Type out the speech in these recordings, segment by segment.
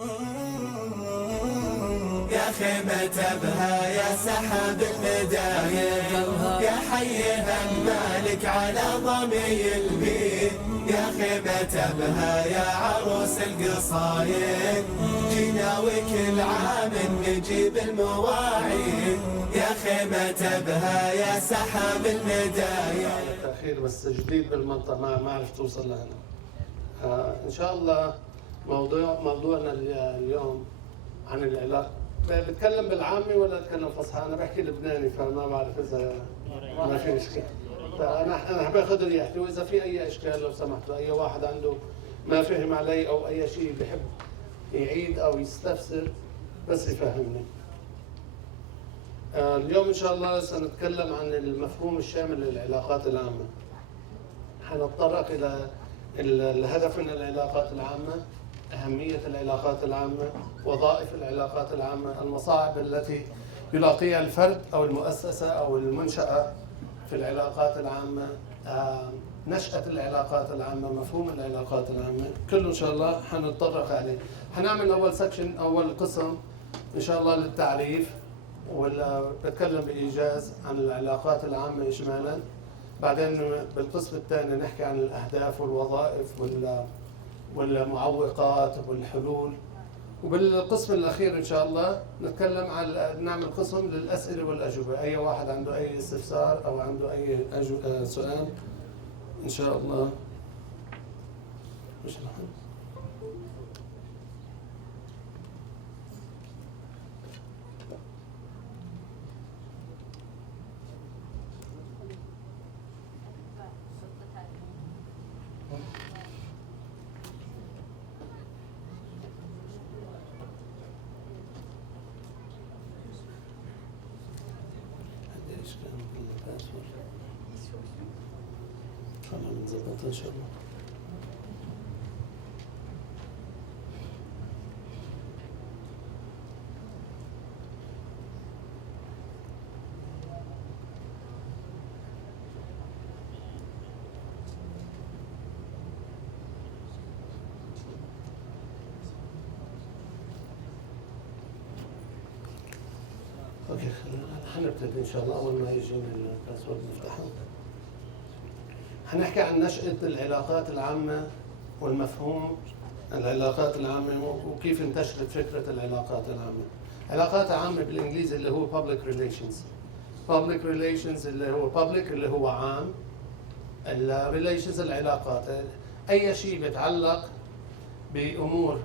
يا خيمة أبها يا سحاب المداير، يا حيها المالك على ضمي البيت، يا خيمة أبها يا عروس القصايد، جينا وكل عام نجيب المواعيد، يا خيمة أبها يا سحاب المداير. التأخير بس جديد بالمنطقة ما عرفت توصل لهنا. إن شاء الله موضوعنا اليوم عن العلاقة. بتكلم بالعامي ولا اتكلم فصحى؟ انا بحكي لبناني فما بعرف اذا ما في اشكال. انا باخذ ريحتي، واذا في اي اشكال لو سمحتوا اي واحد عنده ما فهم علي او اي شيء بحب يعيد او يستفسر بس يفهمني. اليوم ان شاء الله سنتكلم عن المفهوم الشامل للعلاقات العامة. حنتطرق الى الهدف من العلاقات العامة، أهمية العلاقات العامة، وظائف العلاقات العامة، المصاعب التي يلاقيها الفرد أو المؤسسة أو المنشأة في العلاقات العامة، نشأة العلاقات العامة، مفهوم العلاقات العامة، كله إن شاء الله حنتطرق عليه. حنعمل أول سكشن، أول قسم إن شاء الله للتعريف، ولا بتكلم بإيجاز عن العلاقات العامة إجمالا. بعدين بالقسم الثاني نحكي عن الأهداف والوظائف والمعوقات والحلول. وبالقسم الأخير إن شاء الله نتكلم عن نعمل قسم للأسئلة والأجوبة. أي واحد عنده أي استفسار أو عنده أي سؤال إن شاء الله. مش نظبطها إن شاء الله. اوكي حنبتدي ان شاء الله. اول ما يجينا الباسورد نفتحه. حنحكي عن نشأة العلاقات العامة والمفهوم العلاقات العامة وكيف انتشرت فكرة العلاقات العامة. علاقات عامة بالإنجليزي اللي هو public relations. public relations اللي هو public اللي هو عام. relations العلاقات، أي شيء بيتعلق بأمور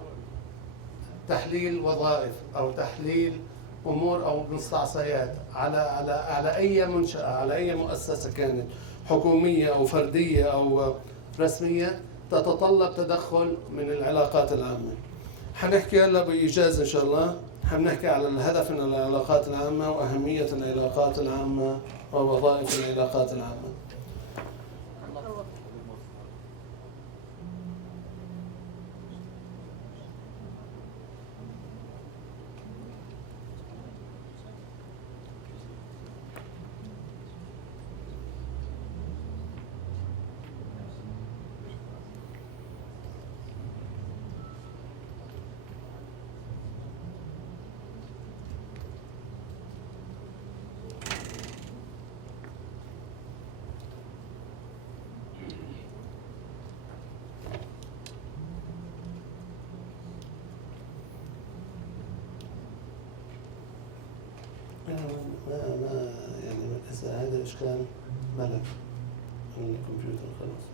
تحليل وظائف أو تحليل أمور أو مستعصيات على أي منشأة، على أي مؤسسة كانت حكومية أو فردية أو رسمية تتطلب تدخل من العلاقات العامة. حنحكي هلا بإيجاز إن شاء الله. حنحكي على الهدف من العلاقات العامة وأهمية العلاقات العامة ووظائف العلاقات العامة. ما يعني إذا هذا إشكال ملك من الكمبيوتر خلاص.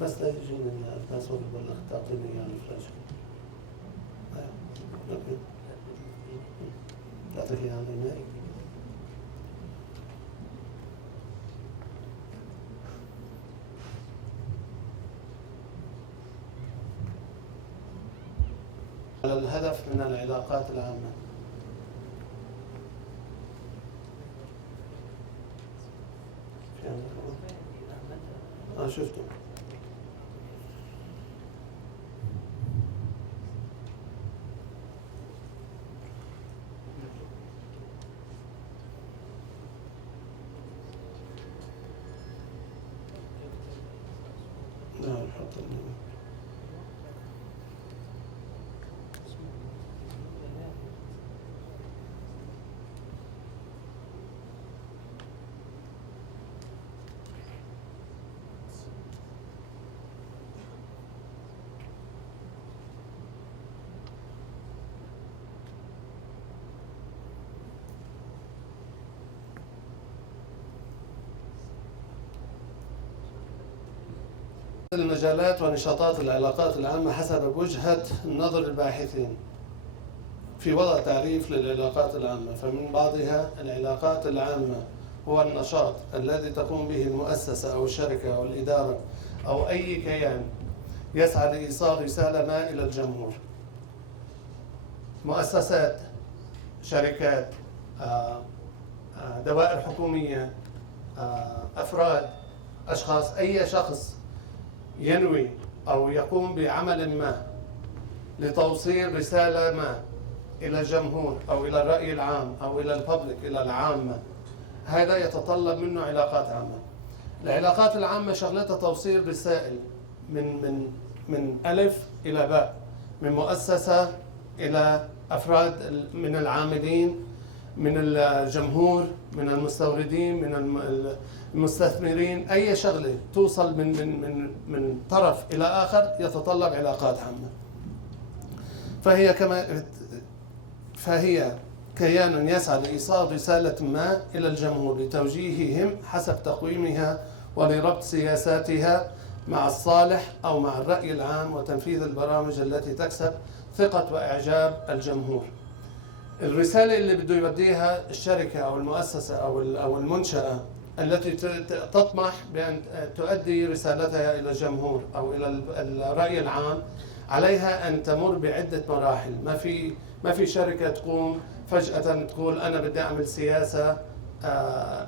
بس لا يجيني الباسورد ولا تعطيني إياه الفلاش. أوكي. تعطيك إياه على الإيميل. على الهدف من العلاقات العامة. شفته. لا نحط المجالات ونشاطات العلاقات العامة حسب وجهة نظر الباحثين في وضع تعريف للعلاقات العامة. فمن بعضها: العلاقات العامة هو النشاط الذي تقوم به المؤسسة أو الشركة أو الإدارة أو أي كيان يسعى لإيصال رسالة ما إلى الجمهور. مؤسسات، شركات، دوائر حكومية، أفراد، أشخاص، أي شخص ينوي أو يقوم بعمل ما لتوصيل رسالة ما إلى الجمهور أو إلى الرأي العام أو إلى الببليك، إلى العامة، هذا يتطلب منه علاقات عامة. العلاقات العامة شغلتها توصيل رسائل من ألف إلى باء، من مؤسسة إلى أفراد من العاملين، من الجمهور، من المستوردين، من المستثمرين. أي شغلة توصل من طرف إلى آخر يتطلب علاقات عامة. فهي كيان يسعى لإيصال رسالة ما إلى الجمهور لتوجيههم حسب تقويمها ولربط سياساتها مع الصالح أو مع الرأي العام وتنفيذ البرامج التي تكسب ثقة وإعجاب الجمهور. الرسالة اللي بده يوديها الشركة أو المؤسسة أو المنشأة التي تطمح بأن تؤدي رسالتها إلى الجمهور أو إلى الرأي العام عليها أن تمر بعدة مراحل. ما في شركة تقوم فجأة تقول أنا بدي أعمل سياسة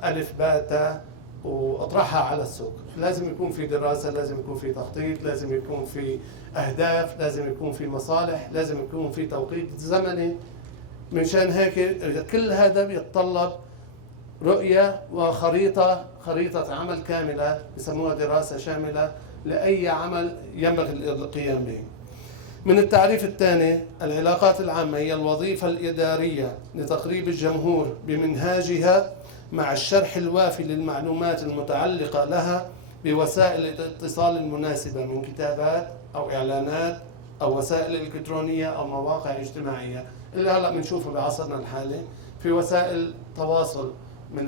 ألف باء تاء وأطرحها على السوق. لازم يكون في دراسة، لازم يكون في تخطيط، لازم يكون في أهداف، لازم يكون في مصالح، لازم يكون في توقيت زمني. منشان هيك كل هذا بيتطلب رؤية وخريطة عمل كاملة، يسموها دراسة شاملة لأي عمل ينبغي القيام به. من التعريف الثاني: العلاقات العامة هي الوظيفة الإدارية لتقريب الجمهور بمنهاجها مع الشرح الوافي للمعلومات المتعلقة لها بوسائل الاتصال المناسبة من كتابات أو إعلانات أو وسائل إلكترونية أو مواقع اجتماعية، اللي هلأ بنشوفه بعصرنا الحالي في وسائل تواصل، من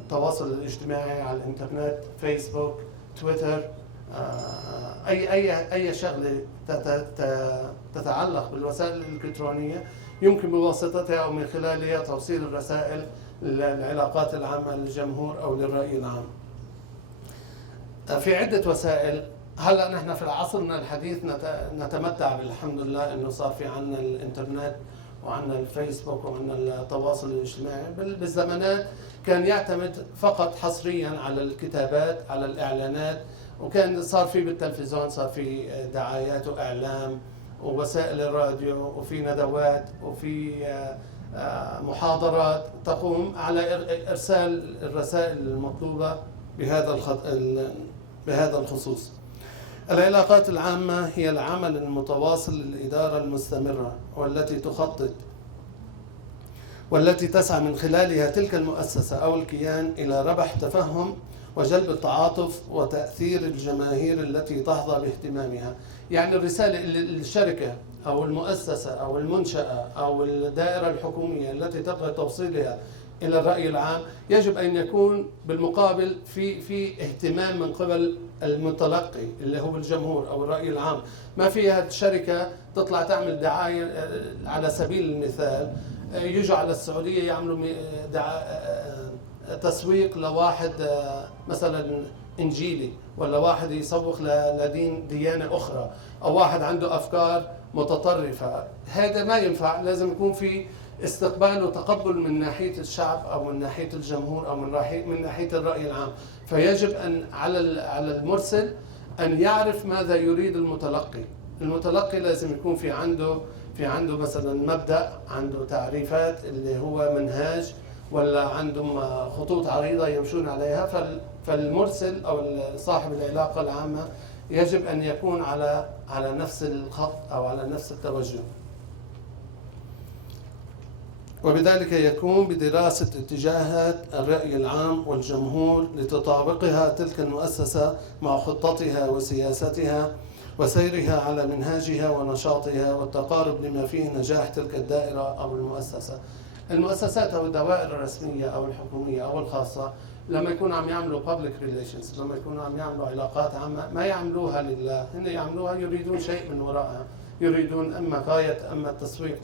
التواصل الاجتماعي على الإنترنت، فيسبوك، تويتر، أي شغلة تتعلق بالوسائل الإلكترونية يمكن بواسطتها أو من خلالها توصيل الرسائل للعلاقات العامة للجمهور أو للرأي العام. في عدة وسائل. هلأ نحن في عصرنا الحديث نتمتع بالحمد لله إنه صار في عنا الإنترنت وعنا الفيسبوك وعنا التواصل الاجتماعي. بالزمانات كان يعتمد فقط حصريا على الكتابات، على الإعلانات، وكان صار في بالتلفزيون، صار في دعايات وإعلام ووسائل الراديو وفي ندوات وفي محاضرات تقوم على إرسال الرسائل المطلوبة بهذا الخصوص. العلاقات العامة هي العمل المتواصل للإدارة المستمرة والتي تخطط والتي تسعى من خلالها تلك المؤسسة أو الكيان إلى ربح تفهم وجلب التعاطف وتأثير الجماهير التي تحظى باهتمامها. يعني الرسالة اللي الشركة أو المؤسسة أو المنشأة أو الدائرة الحكومية التي تبغى توصيلها إلى الرأي العام يجب أن يكون بالمقابل في اهتمام من قبل المتلقي اللي هو الجمهور أو الرأي العام. ما فيها الشركة تطلع تعمل دعاية. على سبيل المثال يجوا على السعودية يعملوا تسويق لواحد مثلا إنجيلي، ولا واحد يسوق لدين ديانة أخرى، أو واحد عنده أفكار متطرفة. هذا ما ينفع. لازم يكون في استقبال وتقبل من ناحية الشعب أو من ناحية الجمهور أو من ناحية الرأي العام. فيجب أن على المرسل أن يعرف ماذا يريد المتلقي. المتلقي لازم يكون في عنده مثلا مبدأ، عنده تعريفات اللي هو منهاج، ولا عندهم خطوط عريضة يمشون عليها. فالمرسل أو صاحب العلاقة العامة يجب أن يكون على نفس الخط أو على نفس التوجه، وبذلك يقوم بدراسة اتجاهات الرأي العام والجمهور لتطابقها تلك المؤسسة مع خطتها وسياستها وسيرها على منهاجها ونشاطها والتقارب لما فيه نجاح تلك الدائرة أو المؤسسة. المؤسسات أو الدوائر الرسمية أو الحكومية أو الخاصة لما يكونوا عم يعملوا public relations، لما يكونوا عم يعملوا علاقات عامة، ما يعملوها لله، هن يعملوها يريدون شيء من وراءها، يريدون اما غاية اما التسويق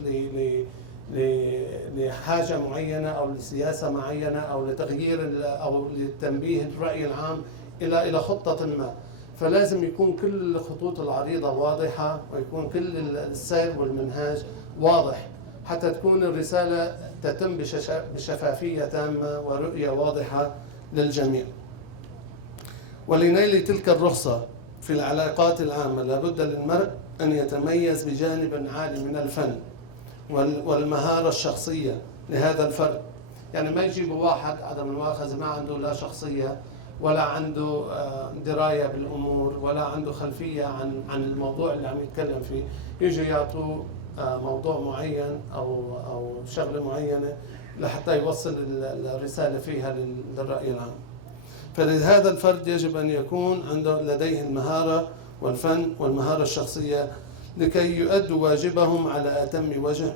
لحاجة معينة أو لسياسة معينة أو لتغيير أو لتنبيه الرأي العام إلى خطة ما. فلازم يكون كل الخطوط العريضة واضحة، ويكون كل السير والمنهاج واضح، حتى تكون الرسالة تتم بشفافية تامة ورؤية واضحة للجميع. ولنيل تلك الرخصة في العلاقات العامة لابد للمرء أن يتميز بجانب عالي من الفن والمهارة الشخصية لهذا الفرد. يعني ما يجيبوا واحد عدم المؤاخذة ما عنده لا شخصية ولا عنده دراية بالأمور ولا عنده خلفية عن الموضوع اللي عم يتكلم فيه، يجي يعطوه موضوع معين أو شغلة معينة لحتى يوصل الرسالة فيها للرأي العام. فلهذا الفرد يجب أن يكون لديه المهارة والفن والمهارة الشخصية لكي يؤدوا واجبهم على أتم وجه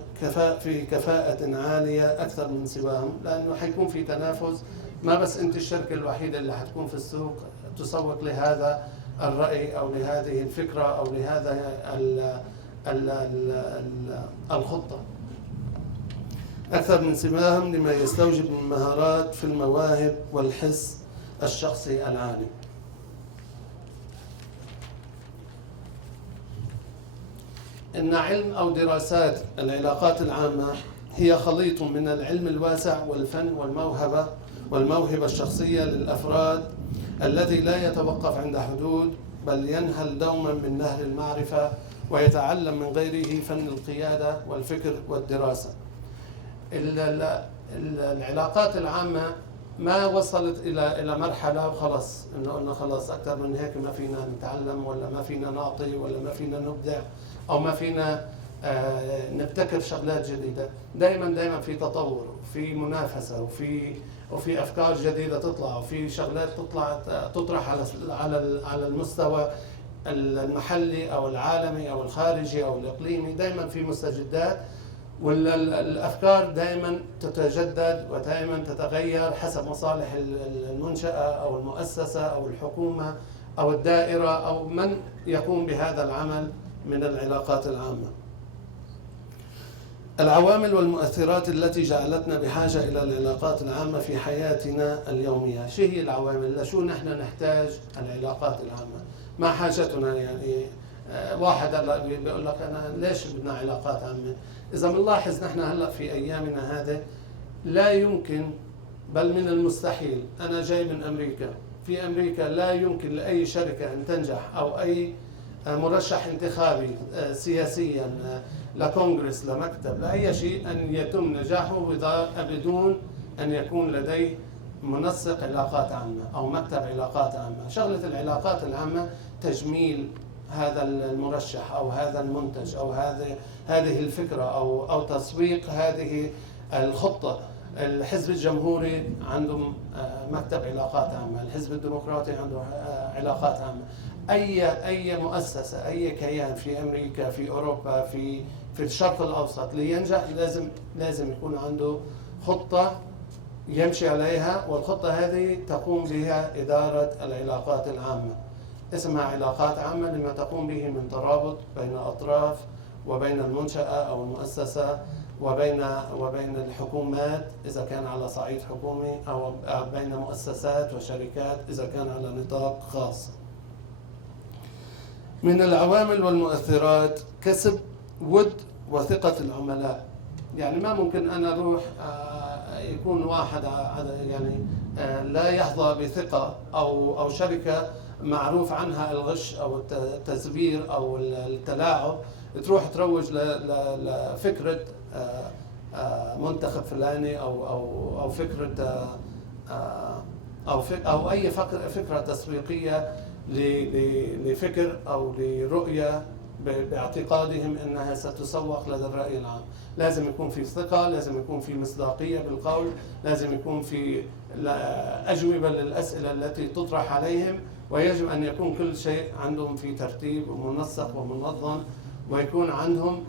في كفاءة عالية أكثر من سواهم، لأنه حيكون في تنافس. ما بس أنت الشركة الوحيدة اللي حتكون في السوق تسوق لهذا الرأي أو لهذه الفكرة أو لهذا الخطة، أكثر من سواهم، لما يستوجب من مهارات في المواهب والحس الشخصي العالي. إن علم أو دراسات العلاقات العامة هي خليط من العلم الواسع والفن والموهبة الشخصية للأفراد، الذي لا يتوقف عند حدود، بل ينهل دوما من نهر المعرفة ويتعلم من غيره فن القيادة والفكر والدراسة. العلاقات العامة ما وصلت إلى مرحلة وخلص إنه خلص أكثر من هيك ما فينا نتعلم ولا ما فينا نعطي ولا ما فينا نبدع أو ما فينا نبتكر شغلات جديدة. دائما في تطور وفي منافسة وفي أفكار جديدة تطلع وفي شغلات تطرح على المستوى المحلي أو العالمي أو الخارجي أو الإقليمي. دائما في مستجدات، والأفكار دائما تتجدد ودائما تتغير حسب مصالح المنشأة أو المؤسسة أو الحكومة أو الدائرة أو من يقوم بهذا العمل من العلاقات العامة. العوامل والمؤثرات التي جعلتنا بحاجة إلى العلاقات العامة في حياتنا اليومية. شو هي العوامل؟ لشو نحن نحتاج العلاقات العامة؟ ما حاجتنا؟ يعني واحد بيقول لك أنا ليش بدنا علاقات عامة؟ إذا بنلاحظ نحن هلأ في أيامنا هذه لا يمكن، بل من المستحيل. أنا جاي من أمريكا، في أمريكا لا يمكن لأي شركة أن تنجح أو أي مرشح انتخابي سياسيا لكونغرس لمكتب لأي شيء أن يتم نجاحه بدون أن يكون لديه منسق علاقات عامة أو مكتب علاقات عامة. شغلة العلاقات العامة تجميل هذا المرشح أو هذا المنتج أو هذه الفكرة أو تسويق هذه الخطة. الحزب الجمهوري عنده مكتب علاقات عامة، الحزب الديمقراطي عنده علاقات عامة. أي مؤسسة، أي كيان في أمريكا، في أوروبا، في الشرق الأوسط لينجح لازم يكون عنده خطة يمشي عليها، والخطة هذه تقوم بها إدارة العلاقات العامة. اسمها علاقات عامة لما تقوم به من ترابط بين أطراف وبين المنشأة أو المؤسسة وبين الحكومات إذا كان على صعيد حكومي أو بين مؤسسات وشركات إذا كان على نطاق خاص. من العوامل والمؤثرات كسب ود وثقة العملاء. يعني ما ممكن أنا أروح يكون واحد يعني لا يحظى بثقة أو شركة معروف عنها الغش أو التزوير أو التلاعب تروح تروج لفكرة منتخب فلاني أو فكرة أو أي فكرة تسويقية لفكر أو لرؤية باعتقادهم أنها ستسوق لدى الرأي العام. لازم يكون في ثقة، لازم يكون في مصداقية بالقول، لازم يكون في أجوبة للأسئلة التي تطرح عليهم، ويجب أن يكون كل شيء عندهم في ترتيب ومنسق ومنظم، ويكون عندهم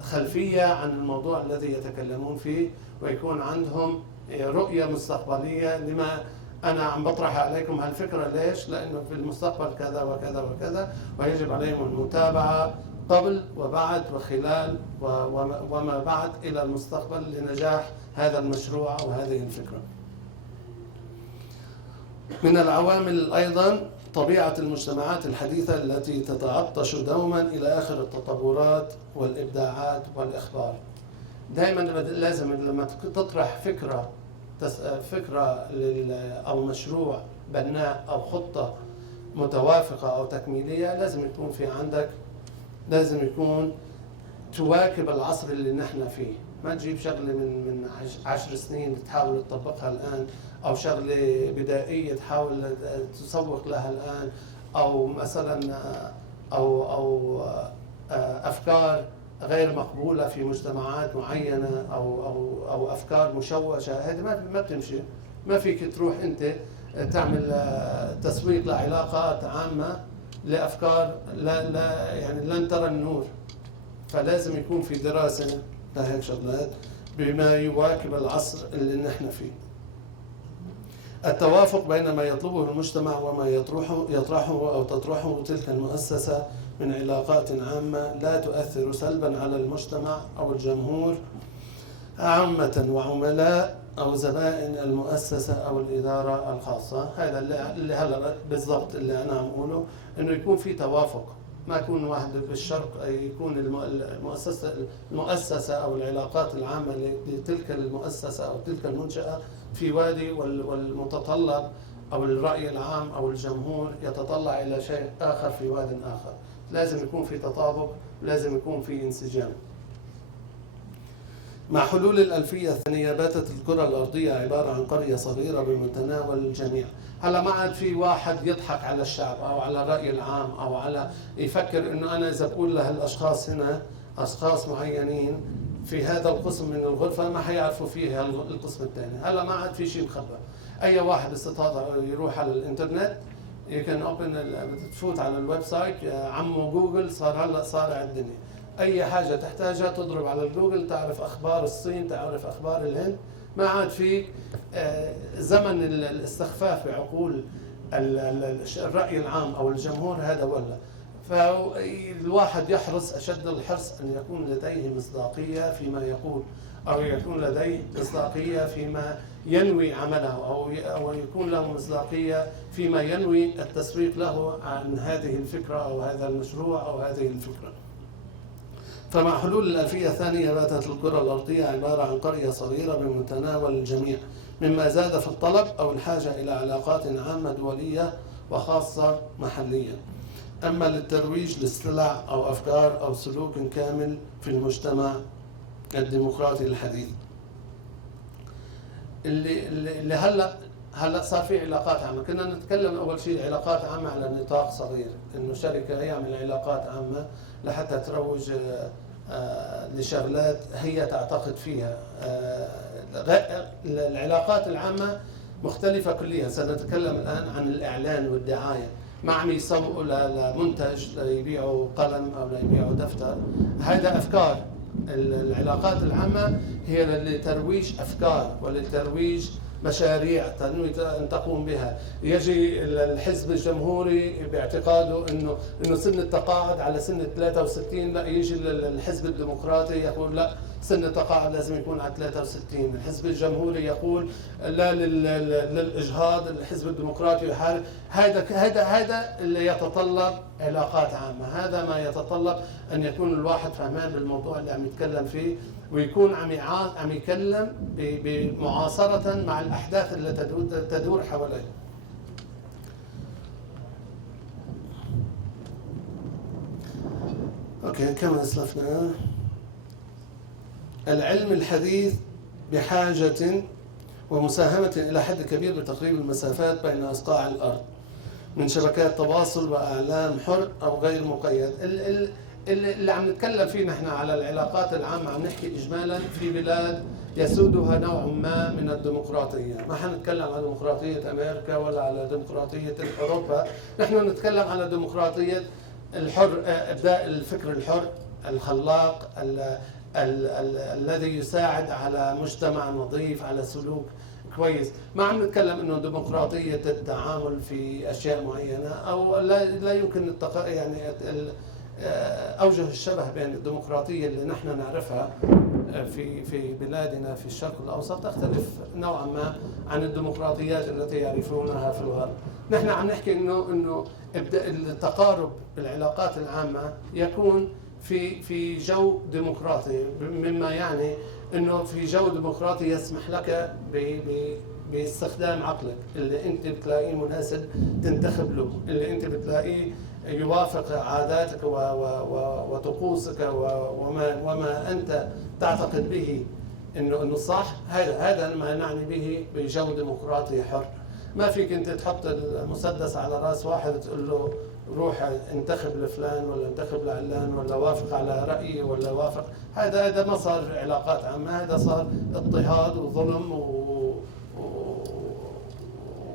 خلفية عن الموضوع الذي يتكلمون فيه، ويكون عندهم رؤية مستقبلية لما أنا عم بطرح عليكم هالفكرة. ليش؟ لأنه في المستقبل كذا وكذا وكذا، ويجب عليهم المتابعة قبل وبعد وخلال وما بعد إلى المستقبل لنجاح هذا المشروع أو هذه الفكرة. من العوامل أيضا طبيعة المجتمعات الحديثة التي تتعطش دوما إلى آخر التطورات والإبداعات والإخبار. دائما لازم لما تطرح فكرة أو مشروع بناء أو خطة متوافقة أو تكميلية، لازم يكون في عندك، لازم يكون تواكب العصر اللي نحن فيه. ما تجيب شغلة من 10 سنين تحاول تطبقها الآن، أو شغلة بدائية تحاول تسوق لها الآن، أو مثلا أو أفكار غير مقبولة في مجتمعات معينة، أو أفكار مشوشة. هذه ما بتمشي. ما فيك تروح أنت تعمل تسويق لعلاقات عامة لأفكار لا يعني لن ترى النور. فلازم يكون في دراسة لهيك شغلات بما يواكب العصر اللي نحن فيه. التوافق بين ما يطلبه المجتمع وما يطرحه أو تطرحه تلك المؤسسة من علاقات عامة لا تؤثر سلبا على المجتمع أو الجمهور عامة وعملاء أو زبائن المؤسسة أو الإدارة الخاصة. هذا اللي هلا بالضبط اللي أنا عم أقوله، إنه يكون في توافق. ما يكون واحد بالشرق يكون المؤسسة أو العلاقات العامة لتلك المؤسسة أو تلك المنشأة في وادي، والمتطلب أو الرأي العام أو الجمهور يتطلع إلى شيء آخر في واد آخر. لازم يكون في تطابق، لازم يكون في انسجام. مع حلول الألفية الثانية باتت الكرة الأرضية عبارة عن قرية صغيرة بمتناول الجميع. هلا ما عاد في واحد يضحك على الشعب أو على الرأي العام أو على يفكر إنه أنا إذا بقول لهالأشخاص هنا أشخاص معينين في هذا القسم من الغرفة ما حيعرفوا فيه القسم الثاني. هلا ما عاد في شيء مخبى. أي واحد استطاع يروح على الإنترنت، يمكن تفوت على الويب سايت عمو جوجل، صار على الدنيا. أي حاجة تحتاجها تضرب على الجوجل تعرف أخبار الصين، تعرف أخبار الهند. ما عاد في زمن الاستخفاف بعقول الرأي العام أو الجمهور. هذا ولا فالواحد يحرص أشد الحرص أن يكون لديه مصداقية فيما يقول، أو يكون لديه مصداقية فيما ينوي عمله، أو يكون له مصداقية فيما ينوي التسويق له عن هذه الفكرة أو هذا المشروع أو هذه الفكرة. فمع حلول الألفية الثانية باتت الكرة الأرضية عبارة عن قرية صغيرة بمتناول الجميع، مما زاد في الطلب أو الحاجة إلى علاقات عامة دولية وخاصة محلية. أما للترويج للسلع أو أفكار أو سلوك كامل في المجتمع الديمقراطي الحديث اللي هلا صار في علاقات عامة. كنا نتكلم أول شيء علاقات عامة على نطاق صغير، إنه شركة يعمل علاقات عامة لحتى تروج لشغلات هي تعتقد فيها. العلاقات العامة مختلفة كليا. سنتكلم الآن عن الإعلان والدعاية. ما عم يسوقوا لمنتج ليبيعوا قلم أو ليبيعوا دفتر. هذا أفكار. العلاقات العامة هي لترويج أفكار ولترويج مشاريع أن تقوم بها. يجي الحزب الجمهوري باعتقاده إنه سن التقاعد على سن 63، لا يجي الحزب الديمقراطي يقول لا، سن التقاعد لازم يكون على 63. الحزب الجمهوري يقول لا للإجهاض، الحزب الديمقراطي يحارب. هذا اللي يتطلب علاقات عامة. هذا ما يتطلب أن يكون الواحد فهمان بالموضوع اللي عم يتكلم فيه، ويكون عم يكلم بمعاصرة مع الأحداث التي تدور حواليه. أوكي، كما أسلفنا العلم الحديث بحاجة ومساهمة إلى حد كبير بتقريب المسافات بين أصقاع الأرض من شبكات تواصل وإعلام حر أو غير مقيد. اللي عم نتكلم فيه نحن على العلاقات العامة عم نحكي إجمالا في بلاد يسودها نوع ما من الديمقراطية. ما حنتكلم على ديمقراطية أمريكا ولا على ديمقراطية أوروبا. نحن نتكلم على ديمقراطية الحر، إبداء الفكر الحر الخلاق الذي يساعد على مجتمع نظيف، على سلوك كويس. ما عم نتكلم انه ديمقراطيه التعامل في اشياء معينه، او لا يمكن يعني اوجه الشبه بين الديمقراطيه اللي نحن نعرفها في بلادنا في الشرق الاوسط تختلف نوعا ما عن الديمقراطيات التي يعرفونها في الغرب. نحن عم نحكي انه التقارب بالعلاقات العامه يكون في جو ديمقراطي، مما يعني انه في جو ديمقراطي يسمح لك باستخدام عقلك اللي انت بتلاقيه مناسب تنتخب له، اللي انت بتلاقيه يوافق عاداتك وطقوسك وما انت تعتقد به انه صح. هذا ما نعني به بجو ديمقراطي حر. ما فيك انت تحط المسدس على راس واحد وتقول له روح انتخب لفلان ولا انتخب لعلان ولا وافق على رأيي ولا وافق. هذا ما صار علاقات عامة، هذا صار اضطهاد وظلم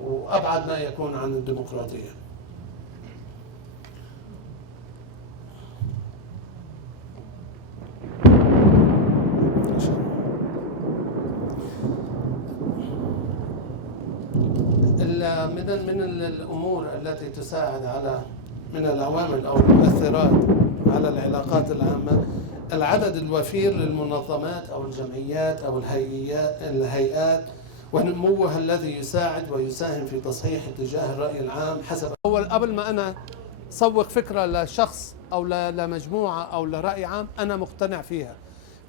وأبعد ما يكون عن الديمقراطية. من الأمور التي تساعد على من العوامل أو المؤثرات على العلاقات العامة العدد الوفير للمنظمات أو الجمعيات أو الهيئات ونموها الذي يساعد ويساهم في تصحيح اتجاه الرأي العام حسب. أول قبل ما أنا سوق فكرة لشخص أو لمجموعة أو لرأي عام أنا مقتنع فيها،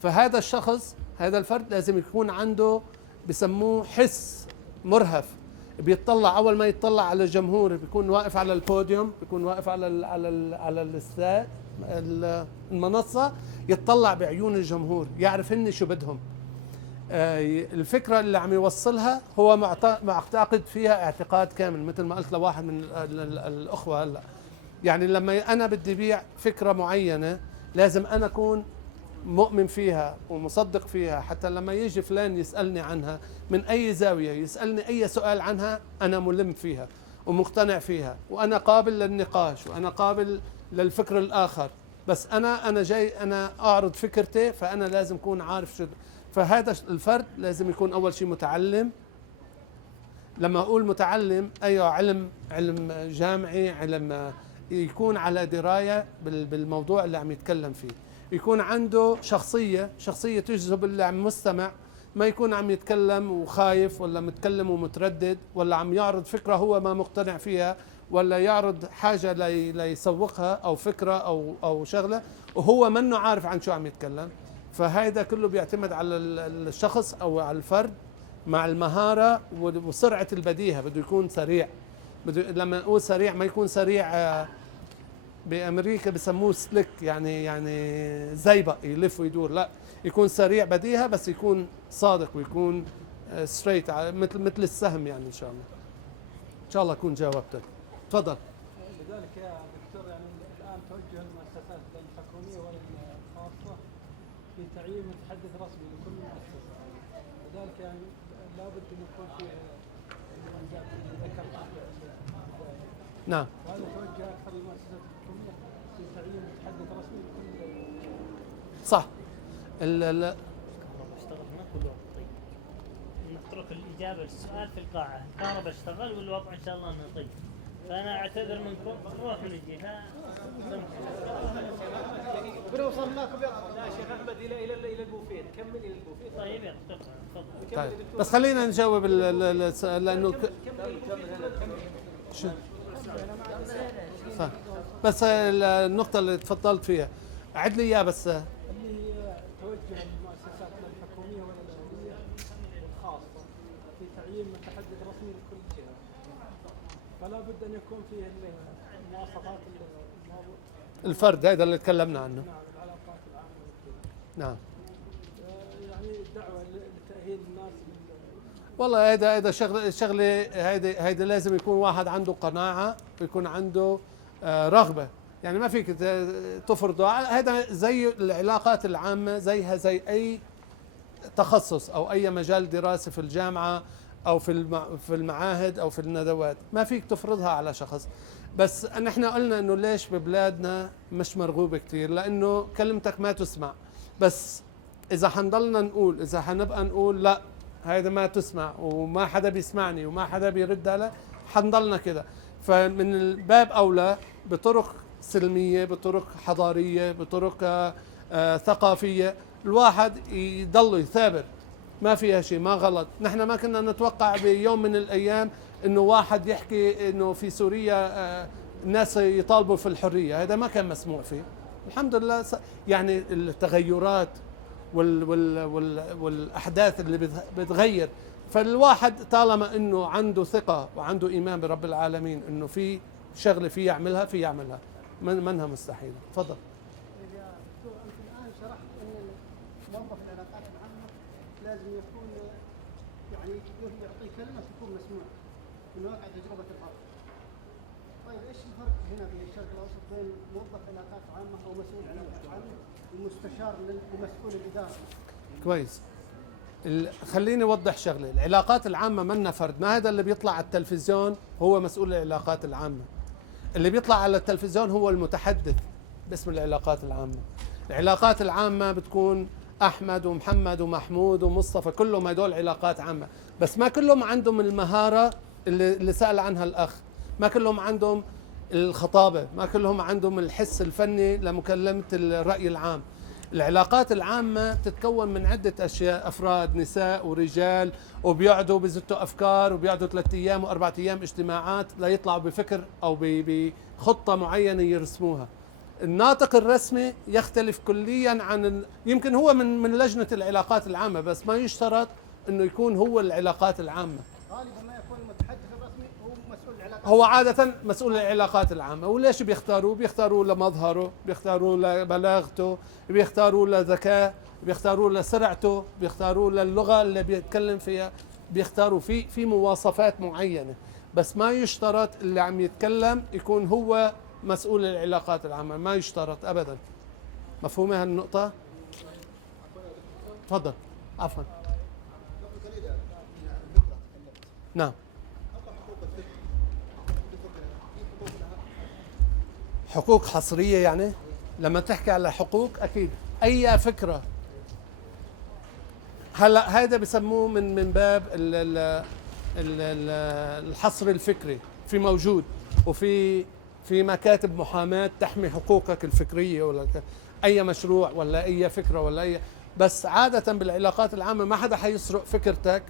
فهذا الشخص هذا الفرد لازم يكون عنده بسموه حس مرهف، بيطلع اول ما يطلع على الجمهور بيكون واقف على البوديوم، بيكون واقف على الاستاد المنصه، يطلع بعيون الجمهور يعرف هن شو بدهم. الفكره اللي عم يوصلها هو معتقد فيها اعتقاد كامل، مثل ما قلت لواحد من الاخوه هلا، يعني لما انا بدي بيع فكره معينه لازم انا اكون مؤمن فيها ومصدق فيها، حتى لما يجي فلان يسألني عنها من أي زاوية، يسألني أي سؤال عنها أنا ملم فيها ومقتنع فيها وأنا قابل للنقاش وأنا قابل للفكر الآخر. بس أنا جاي أنا أعرض فكرتي، فأنا لازم أكون عارف شو. فهذا الفرد لازم يكون أول شيء متعلم. لما أقول متعلم أيوة علم جامعي، علم يكون على دراية بالموضوع اللي عم يتكلم فيه، يكون عنده شخصية تجذب اللي عم مستمع، ما يكون عم يتكلم وخايف ولا متكلم ومتردد ولا عم يعرض فكرة هو ما مقتنع فيها ولا يعرض حاجة ليسوقها أو فكرة أو شغلة وهو منه عارف عن شو عم يتكلم. فهذا كله بيعتمد على الشخص أو على الفرد مع المهارة وسرعة البديهة. بده يكون سريع، لما نقول سريع ما يكون سريع بأمريكا بسموه سليك، يعني زيبق يلف ويدور، لا يكون سريع بديهة بس يكون صادق ويكون ستريت مثل السهم. يعني إن شاء الله أكون جاوبتك. تفضل. لذلك يا دكتور يعني الآن توجه المؤسسات الحكومية والخاصة في تعيين متحدث رسمي لكل مؤسسة، لذلك يعني لابد أن يكون فيه المميزات اللي ذكرت. نعم. وهذا توجه أكثر للمؤسسات الحكومية في تعيين متحدث رسمي لكل. صح. اشتغل هناك والوضع طيب. نترك الإجابة للسؤال في القاعة، الكهرباء اشتغل والوضع إن شاء الله إنه طيب. فأنا أعتذر منكم، نروح ونجي. بنوصل لكم يا شيخ أحمد إلى البوفيه، نكمل إلى البوفيه. طيب يلا تفضل. طيب. بس خلينا نجاوب لأنه شو صح. بس النقطة اللي تفضلت فيها أعد لي إياها بس. اللي هي توجه المؤسسات الحكومية والأهلية والخاصة في تعيين متحدث رسمي لكل جهة، فلا بد أن يكون فيه المواصفات الموضوع. الفرد هذا اللي تكلمنا عنه. نعم، العلاقات العامة. نعم. يعني الدعوة لتأهيل الناس. والله هذا شغله هيدا لازم يكون واحد عنده قناعة ويكون عنده رغبة. يعني ما فيك تفرضه. هذا زي العلاقات العامة، زيها زي أي تخصص أو أي مجال دراسة في الجامعة أو في المعاهد أو في الندوات، ما فيك تفرضها على شخص. بس نحن قلنا إنه ليش ببلادنا مش مرغوبة كتير، لأنه كلمتك ما تسمع. بس اذا حنضلنا نقول، اذا حنبقى نقول لا هذا ما تسمع وما حدا بيسمعني وما حدا بيرد على، حنضلنا كده. فمن الباب اولى بطرق سلميه، بطرق حضاريه، بطرق ثقافيه، الواحد يضل يثابر، ما فيها شيء، ما غلط. نحن ما كنا نتوقع بيوم من الايام انه واحد يحكي انه في سوريا الناس يطالبوا في الحريه، هذا ما كان مسموع فيه. الحمد لله يعني التغيرات والاحداث اللي بتغير. فالواحد طالما انه عنده ثقه وعنده ايمان برب العالمين انه في شغله في يعملها، في يعملها، منها مستحيل. تفضل. يا دكتور انت الان شرحت ان موظف العلاقات العامه لازم يكون يعني يعطي كلمه تكون مسموعه من واقع تجربه الارض. طيب ايش الفرق هنا في الشرق الاوسط بين موظف علاقات عامه او مسؤول علاقات عامه ومستشار لمسؤول الاداره؟ كويس. خليني اوضح شغله، العلاقات العامه منا فرد، ما هذا اللي بيطلع على التلفزيون هو مسؤول العلاقات العامه. اللي بيطلع على التلفزيون هو المتحدث باسم العلاقات العامه. العلاقات العامه بتكون احمد ومحمد ومحمود ومصطفى، كلهم هدول علاقات عامه، بس ما كلهم عندهم المهاره اللي سأل عنها الاخ، ما كلهم عندهم الخطابه، ما كلهم عندهم الحس الفني لمكالمه الراي العام. العلاقات العامة تتكون من عدة أشياء، أفراد، نساء ورجال، وبيقعدوا بزتوا أفكار، وبيقعدوا 3 أيام و4 أيام اجتماعات ليطلعوا بفكر أو بخطة معينة يرسموها. الناطق الرسمي يختلف كليا عن يمكن هو من لجنة العلاقات العامة، بس ما يشترط أنه يكون هو العلاقات العامة. غالبا ما يكون المتحدث الرسمي هو مسؤول العلاقات، هو عادة مسؤول العلاقات العامة. وليش بيختاروه؟ بيختاروه لمظهره، بيختاروه لبلاغته، بيختاروه لذكاء، بيختاروه لسرعته، بيختاروه للغة اللي بيتكلم فيها، بيختاروا في مواصفات معينة، بس ما يشترط اللي عم يتكلم يكون هو مسؤول العلاقات العامة، ما يشترط أبدا. مفهومة هالنقطة؟ تفضل. عفوا. نعم. حقوق حصرية يعني؟ لما تحكي على حقوق أكيد أي فكرة. هلا هذا بسموه من باب الحصر الفكري، في موجود وفي مكاتب محاماة تحمي حقوقك الفكرية ولا أي مشروع ولا أي فكرة ولا أي. بس عادة بالعلاقات العامة ما حدا حيسرق فكرتك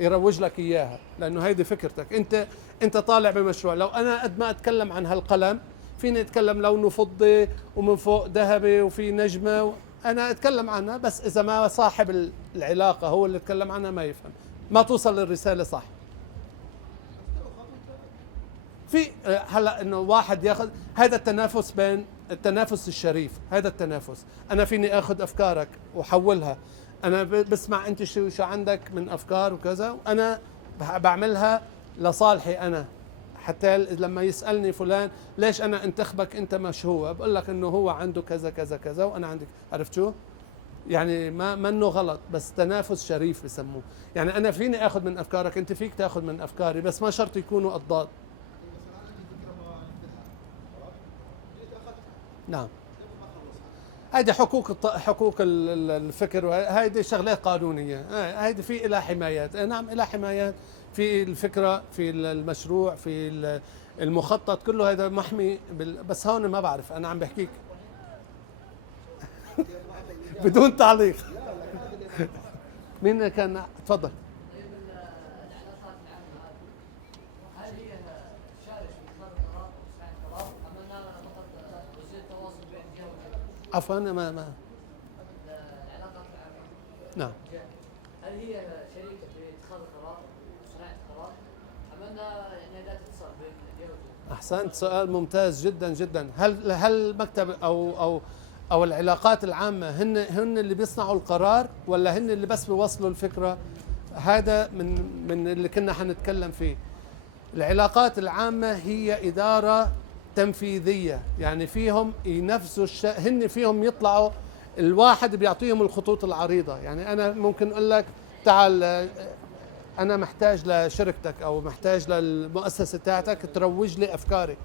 يروج لك إياها، لأنه هيدي فكرتك. أنت طالع بمشروع. لو أنا قد ما أتكلم عن هالقلم فيني أتكلم لونه فضي ومن فوق ذهبي وفي نجمة أنا أتكلم عنها، بس إذا ما صاحب العلاقة هو اللي أتكلم عنها ما يفهم، ما توصل الرسالة صح. في هلا انه واحد ياخذ هذا التنافس بين التنافس الشريف، هذا التنافس. انا فيني اخذ افكارك واحولها، انا بسمع انت شو عندك من افكار وكذا، وانا بعملها لصالحي انا. حتى لما يسالني فلان ليش انا انتخبك انت مش هو، بقول لك انه هو عنده كذا كذا كذا وانا عندي. عرفت شو يعني؟ ما انه غلط، بس تنافس شريف بسموه. يعني انا فيني اخذ من افكارك، انت فيك تاخذ من افكاري، بس ما شرط يكونوا اضداد. نعم. هيدي حقوق الفكر، وهيدي شغلات قانونية. هيدي في إلى حمايات. نعم إلى حمايات في الفكرة، في المشروع، في المخطط، كله هذا محمي بس هون ما بعرف، أنا عم بحكيك بدون تعليق. مين كان؟ تفضل. عفوا ما العلاقات العامة نعم. هل هي شريكة في اتخاذ القرار وصناعة القرار أم أنها يعني لا تتصل بين الجهة والجهة؟ أحسنت، سؤال ممتاز جدا جدا. هل المكتب أو العلاقات العامة هن اللي بيصنعوا القرار ولا هن اللي بس بيوصلوا الفكرة؟ هذا من اللي كنا حنتكلم فيه. العلاقات العامة هي إدارة تنفيذية، يعني فيهم ينفذوا هن فيهم يطلعوا. الواحد بيعطيهم الخطوط العريضة. يعني أنا ممكن أقول لك تعال أنا محتاج لشركتك أو محتاج للمؤسسة تاعتك تروج لي أفكاري،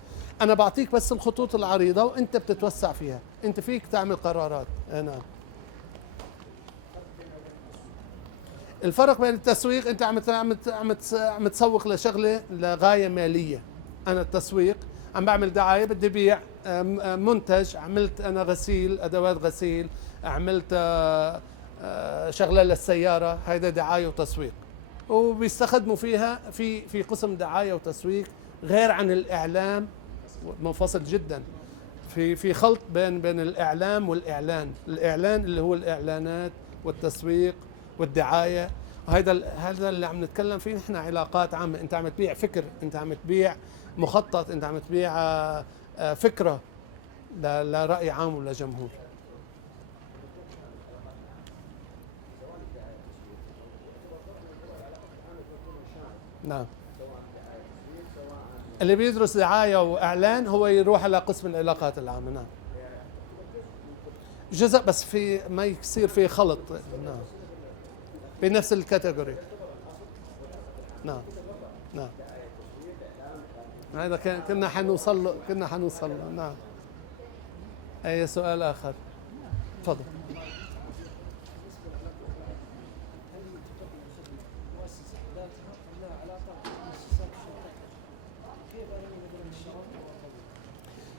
أنا بعطيك بس الخطوط العريضة وأنت بتتوسع فيها، أنت فيك تعمل قرارات. نعم. الفرق بين التسويق، انت عم تسوق لشغله لغايه ماليه. انا التسويق عم بعمل دعايه، بدي بيع منتج، عملت انا غسيل، ادوات غسيل، عملت شغله للسياره، هيدا دعايه وتسويق. وبيستخدموا فيها في قسم دعايه وتسويق غير عن الاعلام، منفصل جدا. في خلط بين الاعلام والاعلان. الاعلان اللي هو الاعلانات والتسويق والدعايه، هذا اللي عم نتكلم فيه نحن علاقات عامه. انت عم تبيع فكر، انت عم تبيع مخطط، انت عم تبيع فكره لرأي عام ولا جمهور. نعم. اللي بيدرس دعاية وإعلان هو يروح على قسم العلاقات العامة. نعم. جزء بس في ما يصير في خلط. نعم. بنفس الكاتيجوري. نعم. نعم. هذا كنا حنوصل له. نعم. أي سؤال آخر؟ تفضل.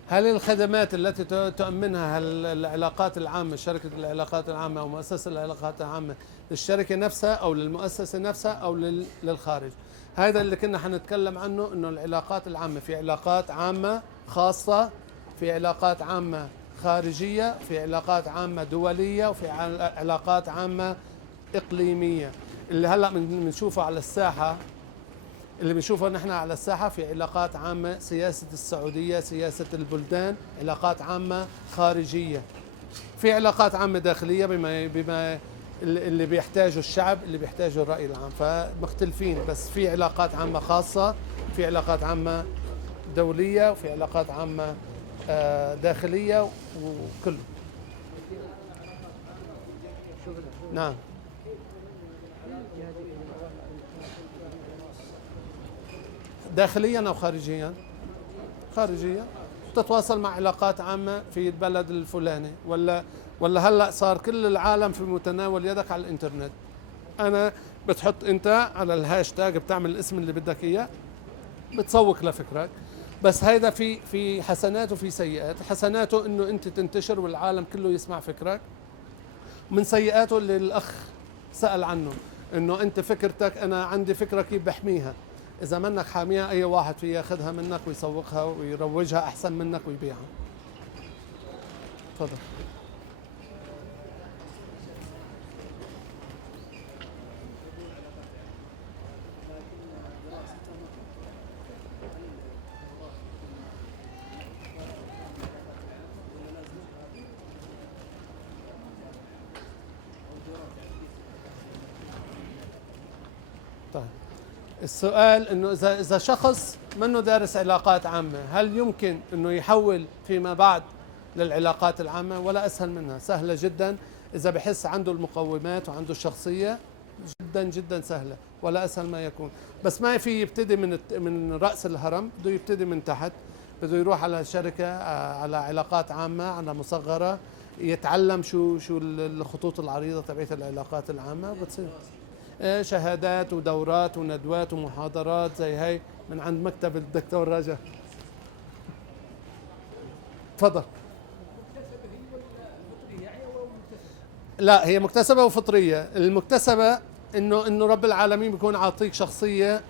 هل الخدمات التي تؤمنها العلاقات العامة، شركة العلاقات العامة أو مؤسسة العلاقات العامة، للشركة نفسها أو للمؤسسة نفسها أو للخارج؟ هذا اللي كنا حنتكلم عنه، إنه العلاقات العامة في علاقات عامة خاصة، في علاقات عامة خارجية، في علاقات عامة دولية، وفي علاقات عامة إقليمية. اللي هلأ بنشوفه على الساحة، اللي بنشوفه نحن على الساحة في علاقات عامة، سياسة السعودية، سياسة البلدان، علاقات عامة خارجية. في علاقات عامة داخلية بما اللي بيحتاجه الشعب، اللي بيحتاجه الرأي العام، فمختلفين. بس في علاقات عامة خاصة، في علاقات عامة دولية، وفي علاقات عامة داخلية، وكله. نعم. داخليا أو خارجيا؟ خارجيا. تتواصل مع علاقات عامة في البلد الفلاني، ولا هلأ صار كل العالم في متناول يدك على الإنترنت. أنا بتحط أنت على الهاشتاج، بتعمل الاسم اللي بدك إياه، بتسوق لفكرك. بس هيدا في حسنات وفي سيئات. حسناته إنه أنت تنتشر والعالم كله يسمع فكرك. من سيئاته اللي الأخ سأل عنه، إنه أنت فكرتك، أنا عندي فكرة كيف بحميها. إذا منك حاميها، أي واحد فيه ياخذها منك ويسوقها ويروجها أحسن منك ويبيعها. تفضل. طيب، السؤال انه اذا شخص منه دارس علاقات عامة، هل يمكن انه يحول فيما بعد للعلاقات العامة؟ ولا اسهل منها، سهلة جدا. اذا بحس عنده المقومات وعنده الشخصية، جدا جدا سهلة، ولا اسهل ما يكون. بس ما في يبتدي من رأس الهرم، بده يبتدي من تحت، بده يروح على شركة، على علاقات عامة، على مصغرة، يتعلم شو الخطوط العريضة تبعت العلاقات العامة، وبتصير شهادات ودورات وندوات ومحاضرات زي هاي من عند مكتب الدكتور رجا. تفضل. لا، هي مكتسبة وفطرية. المكتسبة انه رب العالمين بيكون عاطيك شخصية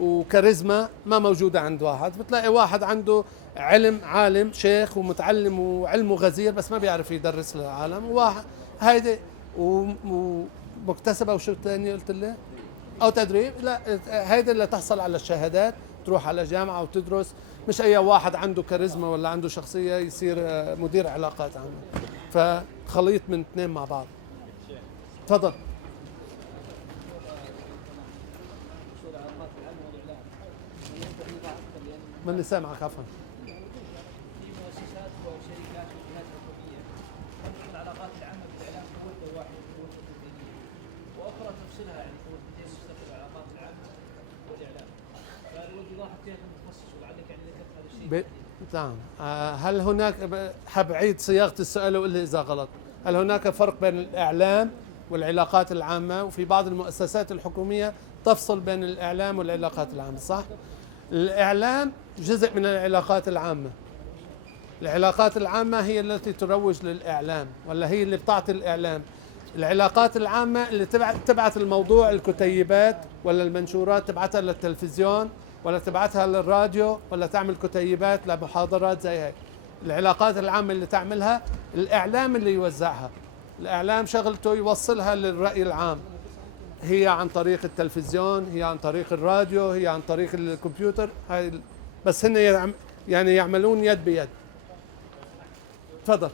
وكاريزما ما موجودة عند واحد. بتلاقي واحد عنده عالم شيخ ومتعلم وعلمه غزير، بس ما بيعرف يدرس للعالم. وواحد هيدي مكتسبة. وشو الثاني قلت لي؟ أو تدريب. لا، هيدا اللي تحصل على الشهادات، تروح على جامعة وتدرس. مش أي واحد عنده كاريزما ولا عنده شخصية يصير مدير علاقات عامة. فخليط من اثنين مع بعض. تفضل. من اللي سامعك؟ عفوا. في مؤسسات وشركات وجهات حكوميه تنظم العلاقات العامه بالاعلام كوحده واحده، كوحده دينيه، واخرى تفصلها، يعني كوحدتين مستقله العلاقات العامه والاعلام. فالودي واحد فيها متخصص، ولعلك يعني ذكرت هذا الشيء. نعم. هل هناك، حاب عيد صياغة السؤال وقل لي إذا غلط، هل هناك فرق بين الإعلام والعلاقات العامة، وفي بعض المؤسسات الحكومية تفصل بين الإعلام والعلاقات العامة، صح؟ الإعلام جزء من العلاقات العامة. العلاقات العامة هي التي تروج للإعلام، ولا هي اللي بتعطي الإعلام. العلاقات العامة اللي تبعت الموضوع، الكتيبات ولا المنشورات تبعتها للتلفزيون ولا تبعتها للراديو ولا تعمل كتيبات لمحاضرات زي هيك. العلاقات العامة اللي تعملها الإعلام اللي يوزعها. الإعلام شغلته يوصلها للرأي العام، هي عن طريق التلفزيون، هي عن طريق الراديو، هي عن طريق الكمبيوتر. هاي بس هن يعني يعملون يد بيد. تفضل.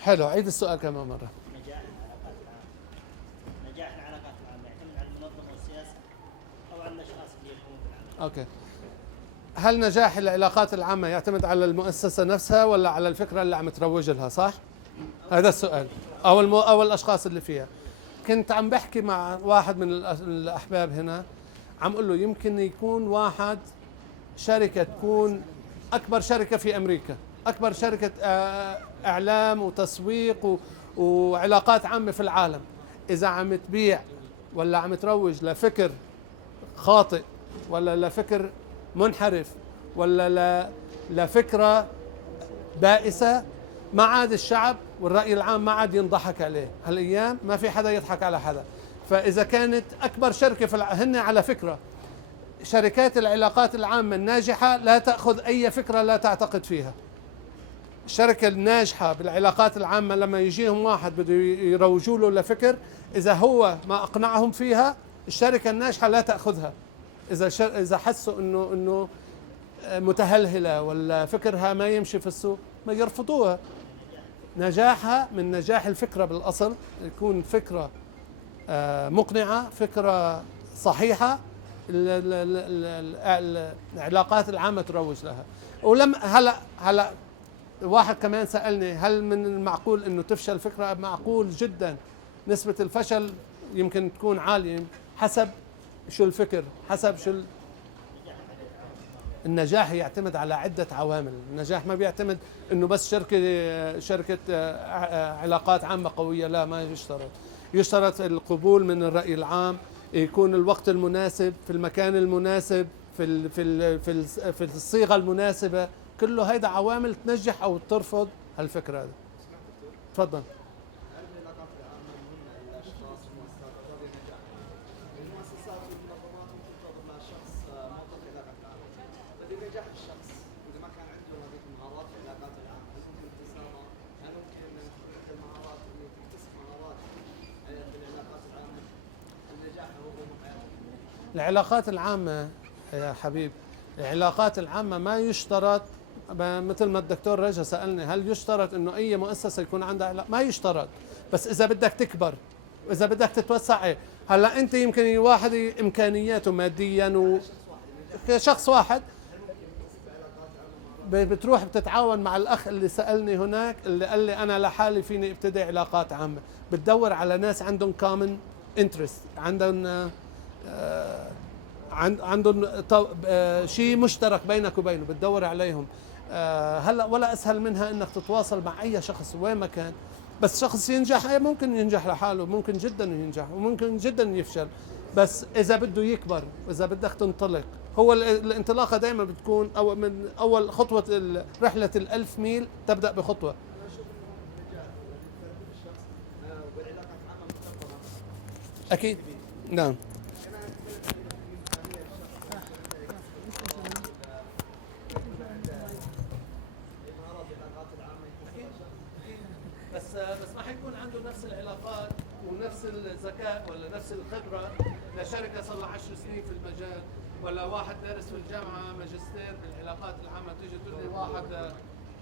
حلو، عيد السؤال كمان مرة. نجاح العلاقات العامة يعتمد على المنظمة والسياسة أو على الأشخاص اللي يقومون بالعمل؟ اوكي. هل نجاح العلاقات العامة يعتمد على المؤسسة نفسها ولا على الفكرة اللي عم تروج لها، صح؟ هذا السؤال. أو الأشخاص اللي فيها. كنت عم بحكي مع واحد من الأحباب هنا، عم أقول له يمكن يكون واحد شركة تكون أكبر شركة في أمريكا، أكبر شركة إعلام وتسويق وعلاقات عامة في العالم، إذا عم تبيع ولا عم تروج لفكر خاطئ ولا لفكر منحرف ولا لفكرة بائسة، ما عاد الشعب والرأي العام ما عاد ينضحك عليه. هالأيام ما في حدا يضحك على حدا. فإذا كانت أكبر شركة هن على فكرة شركات العلاقات العامة الناجحة لا تأخذ أي فكرة لا تعتقد فيها. الشركة الناجحة بالعلاقات العامة لما يجيهم واحد بده يروجوا له لفكر، إذا هو ما أقنعهم فيها الشركة الناجحة لا تأخذها. إذا حسوا إنه متهلهلة ولا فكرها ما يمشي في السوق ما يرفضوها. نجاحها من نجاح الفكرة بالأصل، يكون فكرة مقنعة، فكرة صحيحة، العلاقات العامة تروج لها. هلا واحد كمان سألني هل من المعقول انه تفشل فكرة؟ معقول جدا. نسبة الفشل يمكن تكون عالية حسب شو الفكر، حسب شو النجاح يعتمد على عدة عوامل. النجاح ما بيعتمد انه بس شركة علاقات عامة قوية، لا، ما يشترط. يشترط القبول من الرأي العام، يكون الوقت المناسب في المكان المناسب في الصيغة المناسبة. كله هيدا عوامل تنجح او ترفض هالفكرة هذه. تفضل. العلاقات العامة يا حبيب، العلاقات العامة ما يشترط، مثل ما الدكتور رجا سألني هل يشترط انه اي مؤسسة يكون عندها ما يشترط، بس اذا بدك تكبر واذا بدك تتوسع. هلا انت يمكن واحد امكانياته ماديا وشخص واحد بتروح بتتعاون مع الاخ اللي سألني هناك اللي قال لي انا لحالي فيني ابتدي علاقات عامة. بتدور على ناس عندهم common interest، عندهم شيء مشترك بينك وبينه، بتدور عليهم. هلا ولا اسهل منها انك تتواصل مع اي شخص وين ما كان. بس شخص ينجح ممكن ينجح لحاله، ممكن جدا ينجح وممكن جدا يفشل، بس اذا بده يكبر واذا بدك تنطلق. هو الانطلاقه دائما بتكون من اول خطوه رحله ال1000 ميل تبدا بخطوه. اكيد نعم. بس ما حيكون عنده نفس العلاقات ونفس الذكاء ولا نفس الخبرة لشركة صار لها 10 سنين في المجال، ولا واحد دارس في الجامعة ماجستير بالعلاقات العامة. تيجي تقول لي واحد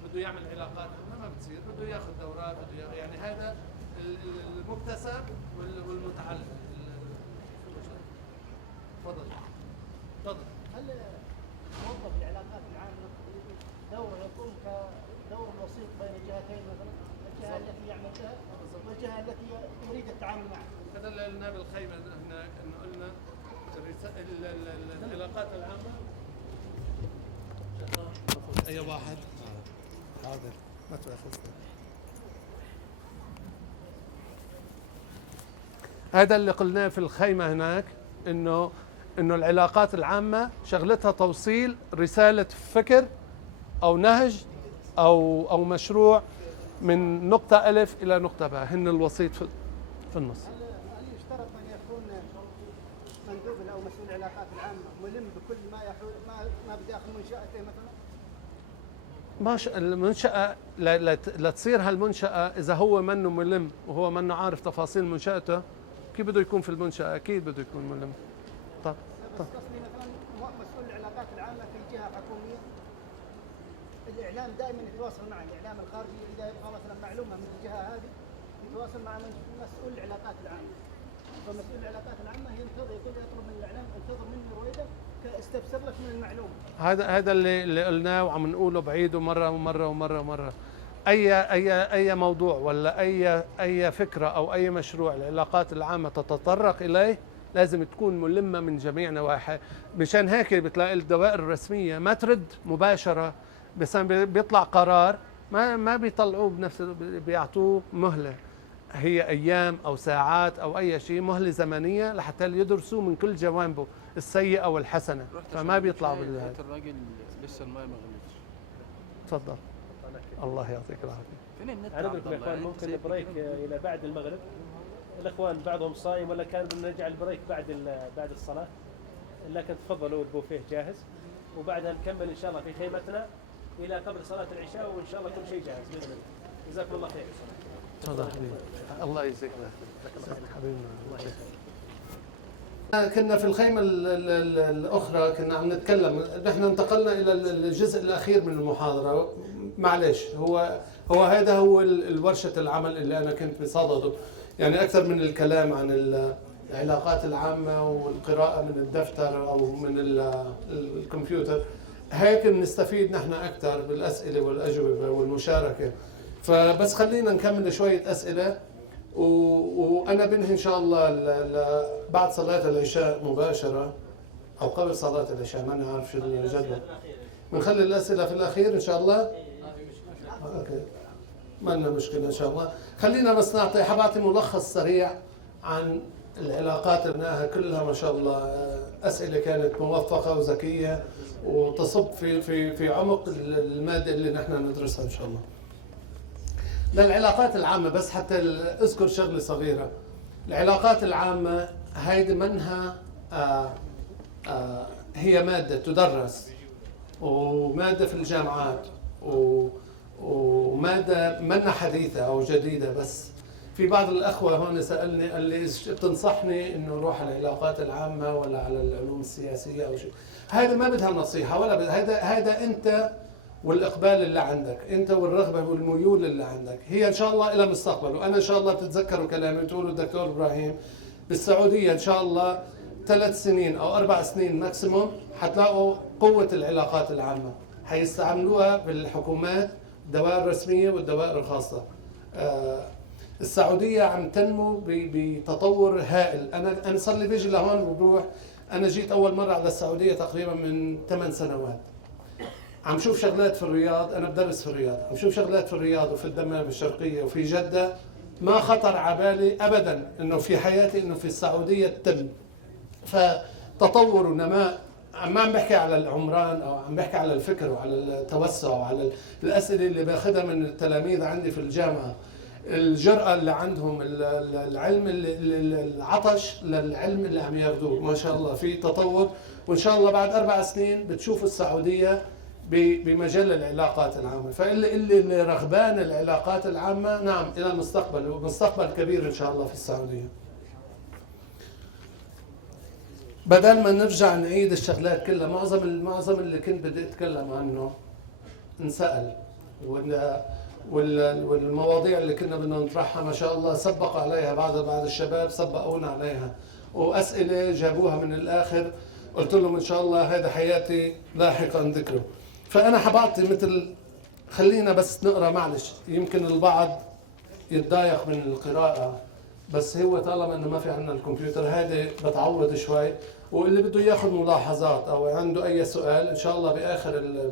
بده يعمل علاقات عامة، ما بتصير. بده ياخذ دورات، يعني هذا المكتسب والمتعلم. تفضل. هل موظف العلاقات العامة دوره يقوم كدور الوسيط بين الجهتين، مثلا الجهة التي يعمل بها والجهة التي يريد التعامل معها؟ هذا اللي قلنا بالخيمة هناك، انه قلنا العلاقات العامة. اي واحد حاضر ما تأخذنا. هذا اللي قلناه في الخيمة هناك، إنه العلاقات العامة شغلتها توصيل رسالة فكر أو نهج أو مشروع من نقطة ألف إلى نقطة باء، هن الوسيط في النص. هل يشترط ان يكون مندوب او مسؤول العلاقات العامه ملم بكل ما يحول ما بداخل منشاته مثلا؟ المنشأة لا تصير هالمنشأة إذا هو منه ملم وهو منه عارف تفاصيل منشأته، كيف بده يكون في المنشأة؟ أكيد بده يكون ملم. طب بس قصدي مثلا مسؤول العلاقات العامه في جهه حكوميه، الاعلام دائما يتواصل مع الاعلام الخارجي، اذا يبغى مثلا معلومه من الجهه هذه يتواصل مع مسؤول العلاقات العامه. فمسؤول العلاقات العامه يطلب من الاعلام انتظر مني رويدا استفسر لك من المعلومه. هذا اللي قلناه وعم نقوله بعيده مرة ومرة ومرة ومرة. أي موضوع ولا أي فكرة أو أي مشروع العلاقات العامة تتطرق إليه لازم تكون ملمة من جميع نواحي. مشان هيك بتلاقي الدوائر الرسمية ما ترد مباشرة، بس بيطلع قرار ما بيطلعوه بنفس، بيعطوه مهلة، هي أيام أو ساعات أو أي شيء، مهلة زمنية لحتى يدرسوه من كل جوانبه السيئة والحسنة، فما بيطلعوا بالهذا. الراجل لسه الماء ما غليتش. تفضل. الله يعطيك العافية. فين النت أنا أقول لكم يا إخوان ممكن البريك إلى بعد المغرب، الإخوان بعضهم صايم ولا كان بدنا نجعل البريك بعد الصلاة، لكن تفضلوا البوفيه جاهز وبعدها نكمل إن شاء الله في خيمتنا إلى قبل صلاة العشاء، وإن شاء الله كل شيء جاهز بإذن الله. جزاكم الله خير. تفضل حبيبي. الله يجزيك حبيبنا. كنا في الخيمة الأخرى كنا عم نتكلم، نحن انتقلنا إلى الجزء الأخير من المحاضرة. معلش هو هذا هو الورشة العمل اللي أنا كنت بصدده، يعني أكثر من الكلام عن العلاقات العامة والقراءة من الدفتر أو من الكمبيوتر، هيك بنستفيد نحن أكثر بالأسئلة والأجوبة والمشاركة. فبس خلينا نكمل شوية أسئلة وأنا بنهي إن شاء الله بعد صلاة العشاء مباشرة أو قبل صلاة العشاء، ما أنا عارف شو الجدول. بنخلي الأسئلة في الأخير إن شاء الله. أوكي ما لنا مشكلة إن شاء الله. خلينا بس حبعطي ملخص سريع عن العلاقات اللي قلناها كلها. ما شاء الله أسئلة كانت موفقة وذكية وتصب في عمق المادة اللي نحن ندرسها إن شاء الله. للعلاقات العامة بس حتى أذكر شغلة صغيرة. العلاقات العامة هيدي منها هي مادة تدرس ومادة في الجامعات ومادة منها حديثة أو جديدة. بس في بعض الأخوة هون سألني قال لي بتنصحني إنه أروح على العلاقات العامة ولا على العلوم السياسية أو شيء. هذا ما بدها نصيحة ولا هذا أنت والإقبال اللي عندك، أنت والرغبة والميول اللي عندك. هي إن شاء الله إلى مستقبل. وأنا إن شاء الله بتتذكروا كلامي بتقولوا الدكتور إبراهيم بالسعودية إن شاء الله 3 سنين أو 4 سنين ماكسيموم حتلاقوا قوة العلاقات العامة حيستعملوها بالحكومات، الدوائر الرسمية والدوائر الخاصة. السعودية عم تنمو بتطور هائل. أنا صار لي بيجي لهون وبروح. أنا جيت أول مرة على السعودية تقريبا من 8 سنوات. عم شوف شغلات في الرياض، أنا بدرس في الرياض، عم شوف شغلات في الرياض وفي الدمام الشرقية وفي جدة ما خطر على بالي أبدا إنه في حياتي إنه في السعودية تتم. فتطور ونماء. ما عم بحكي على العمران أو عم بحكي على الفكر وعلى التوسع وعلى الأسئلة اللي باخذها من التلاميذ عندي في الجامعة، الجرأة اللي عندهم، العلم العطش للعلم اللي عم ياخذوه. ما شاء الله في تطور. وإن شاء الله بعد 4 سنين بتشوفوا السعودية بمجال العلاقات العامة. فاللي رغبان العلاقات العامة نعم إلى المستقبل، ومستقبل كبير إن شاء الله في السعودية. بدل ما نرجع نعيد الشغلات كلها، معظم اللي كنت بدي أتكلم عنه انسأل، والمواضيع اللي كنا بدنا نطرحها ما شاء الله سبق عليها بعض الشباب سبقونا عليها، وأسئلة جابوها من الآخر. قلت لهم إن شاء الله هذا حياتي لاحقا ذكره. فأنا حبعطي مثل خلينا بس نقرأ، معلش يمكن البعض يتضايق من القراءة، بس هو طالما إنه ما في عندنا الكمبيوتر هذا بتعوض شوي. واللي بده ياخذ ملاحظات أو عنده أي سؤال إن شاء الله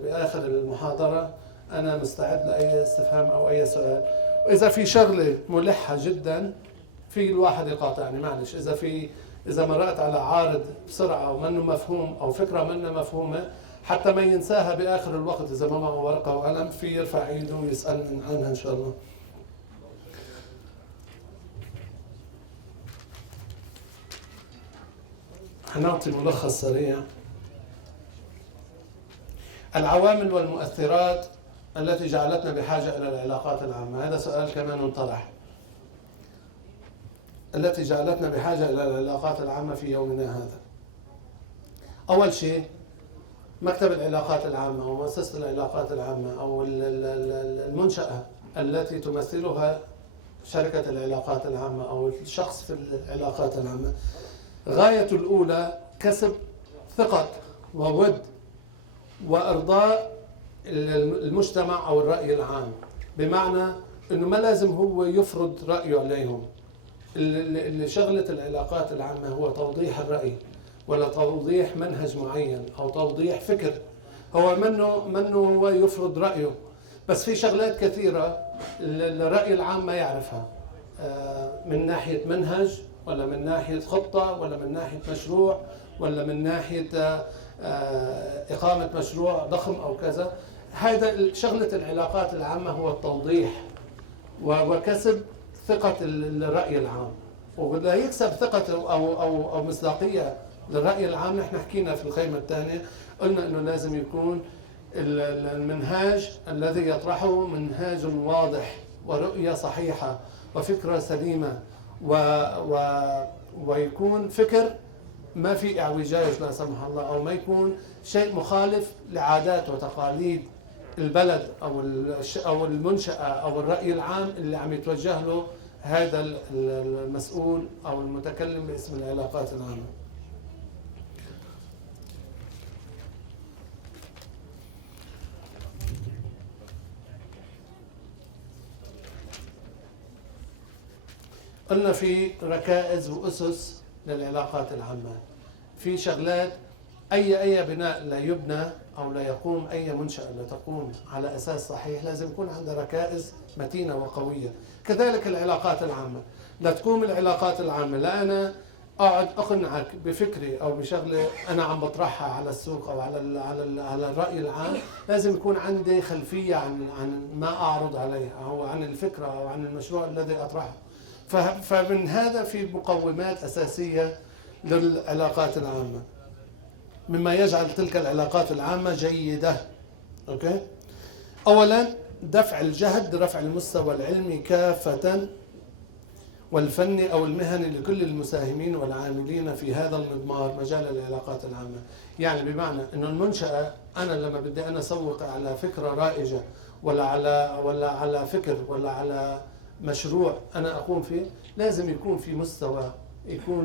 بآخر المحاضرة أنا مستعد لأي استفهام أو أي سؤال. وإذا في شغلة ملحة جدا في الواحد يقاطعني معلش. إذا مرقت على عارض بسرعة ومنه مفهوم أو فكرة منه مفهومة حتى ما ينساها بآخر الوقت، إذا ما معه ورقة وقلم في يرفع إيده ويسأل عنها إن شاء الله. حنعطي ملخص سريع. العوامل والمؤثرات التي جعلتنا بحاجة إلى العلاقات العامة، هذا سؤال كمان انطرح. التي جعلتنا بحاجة إلى العلاقات العامة في يومنا هذا. أول شيء مكتب العلاقات العامة أو مؤسسة العلاقات العامة أو المنشأة التي تمثلها شركة العلاقات العامة أو الشخص في العلاقات العامة، غايته الأولى كسب ثقة وود وإرضاء المجتمع أو الرأي العام، بمعنى أنه ما لازم هو يفرض رأيه عليهم. اللي شغلة العلاقات العامة هو توضيح الرأي ولا توضيح منهج معين أو توضيح فكر. هو منه هو يفرض رأيه، بس في شغلات كثيرة الرأي العام ما يعرفها، من ناحية منهج ولا من ناحية خطة ولا من ناحية مشروع ولا من ناحية إقامة مشروع ضخم أو كذا. هذا شغلة العلاقات العامة هو التوضيح وكسب ثقة الرأي العام. وبده يكسب ثقة أو مصداقية للرأي العام. نحن حكينا في الخيمة الثانية قلنا إنه لازم يكون المنهاج الذي يطرحه منهاج واضح ورؤية صحيحة وفكرة سليمة ويكون فكر ما في اعوجاج لا سمح الله، أو ما يكون شيء مخالف لعادات وتقاليد البلد أو المنشأة أو الرأي العام اللي عم يتوجه له هذا المسؤول أو المتكلم باسم العلاقات العامة. قلنا في ركائز وأسس للعلاقات العامة. في شغلات أي بناء لا يبنى أو لا يقوم، أي منشأة لا تقوم على أساس صحيح لازم يكون عندها ركائز متينة وقوية. كذلك العلاقات العامة، لا تقوم العلاقات العامة لا أنا أقعد أقنعك بفكري أو بشغلة أنا عم بطرحها على السوق أو على الرأي العام، لازم يكون عندي خلفية عن ما أعرض عليها أو عن الفكرة أو عن المشروع الذي أطرحه. فمن هذا في مقومات أساسية للعلاقات العامة مما يجعل تلك العلاقات العامة جيدة. أوكي؟ أولا دفع الجهد، رفع المستوى العلمي كافة والفني أو المهني لكل المساهمين والعاملين في هذا المضمار مجال العلاقات العامة. يعني بمعنى أنه المنشأة أنا لما بدي أنا أسوق على فكرة رائجة ولا على فكر ولا على مشروع أنا أقوم فيه، لازم يكون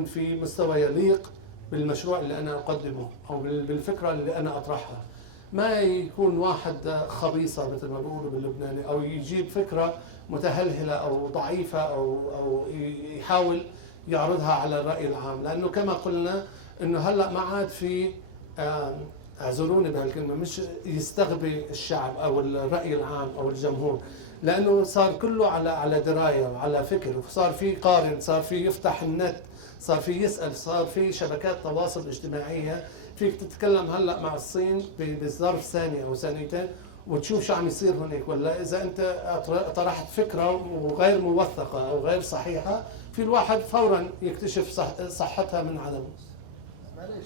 في مستوى يليق بالمشروع اللي أنا أقدمه أو بالفكرة اللي أنا أطرحها. ما يكون واحد خبيصة مثل ما بيقولوا باللبناني أو يجيب فكرة متهلهلة أو ضعيفة أو يحاول يعرضها على الرأي العام. لأنه كما قلنا أنه هلأ ما عاد في اعذروني بهالكلمة مش يستغبي الشعب أو الرأي العام أو الجمهور، لأنه صار كله على دراية وعلى فكر، وصار في قارن، صار في يفتح النت، صار في يسأل، صار في شبكات تواصل اجتماعية. فيك تتكلم هلأ مع الصين بظرف ثانية أو ثانيتين وتشوف شو عم يصير هناك. ولا إذا أنت طرحت فكرة وغير موثقة أو غير صحيحة، في الواحد فورا يكتشف صحتها من عدمه. معليش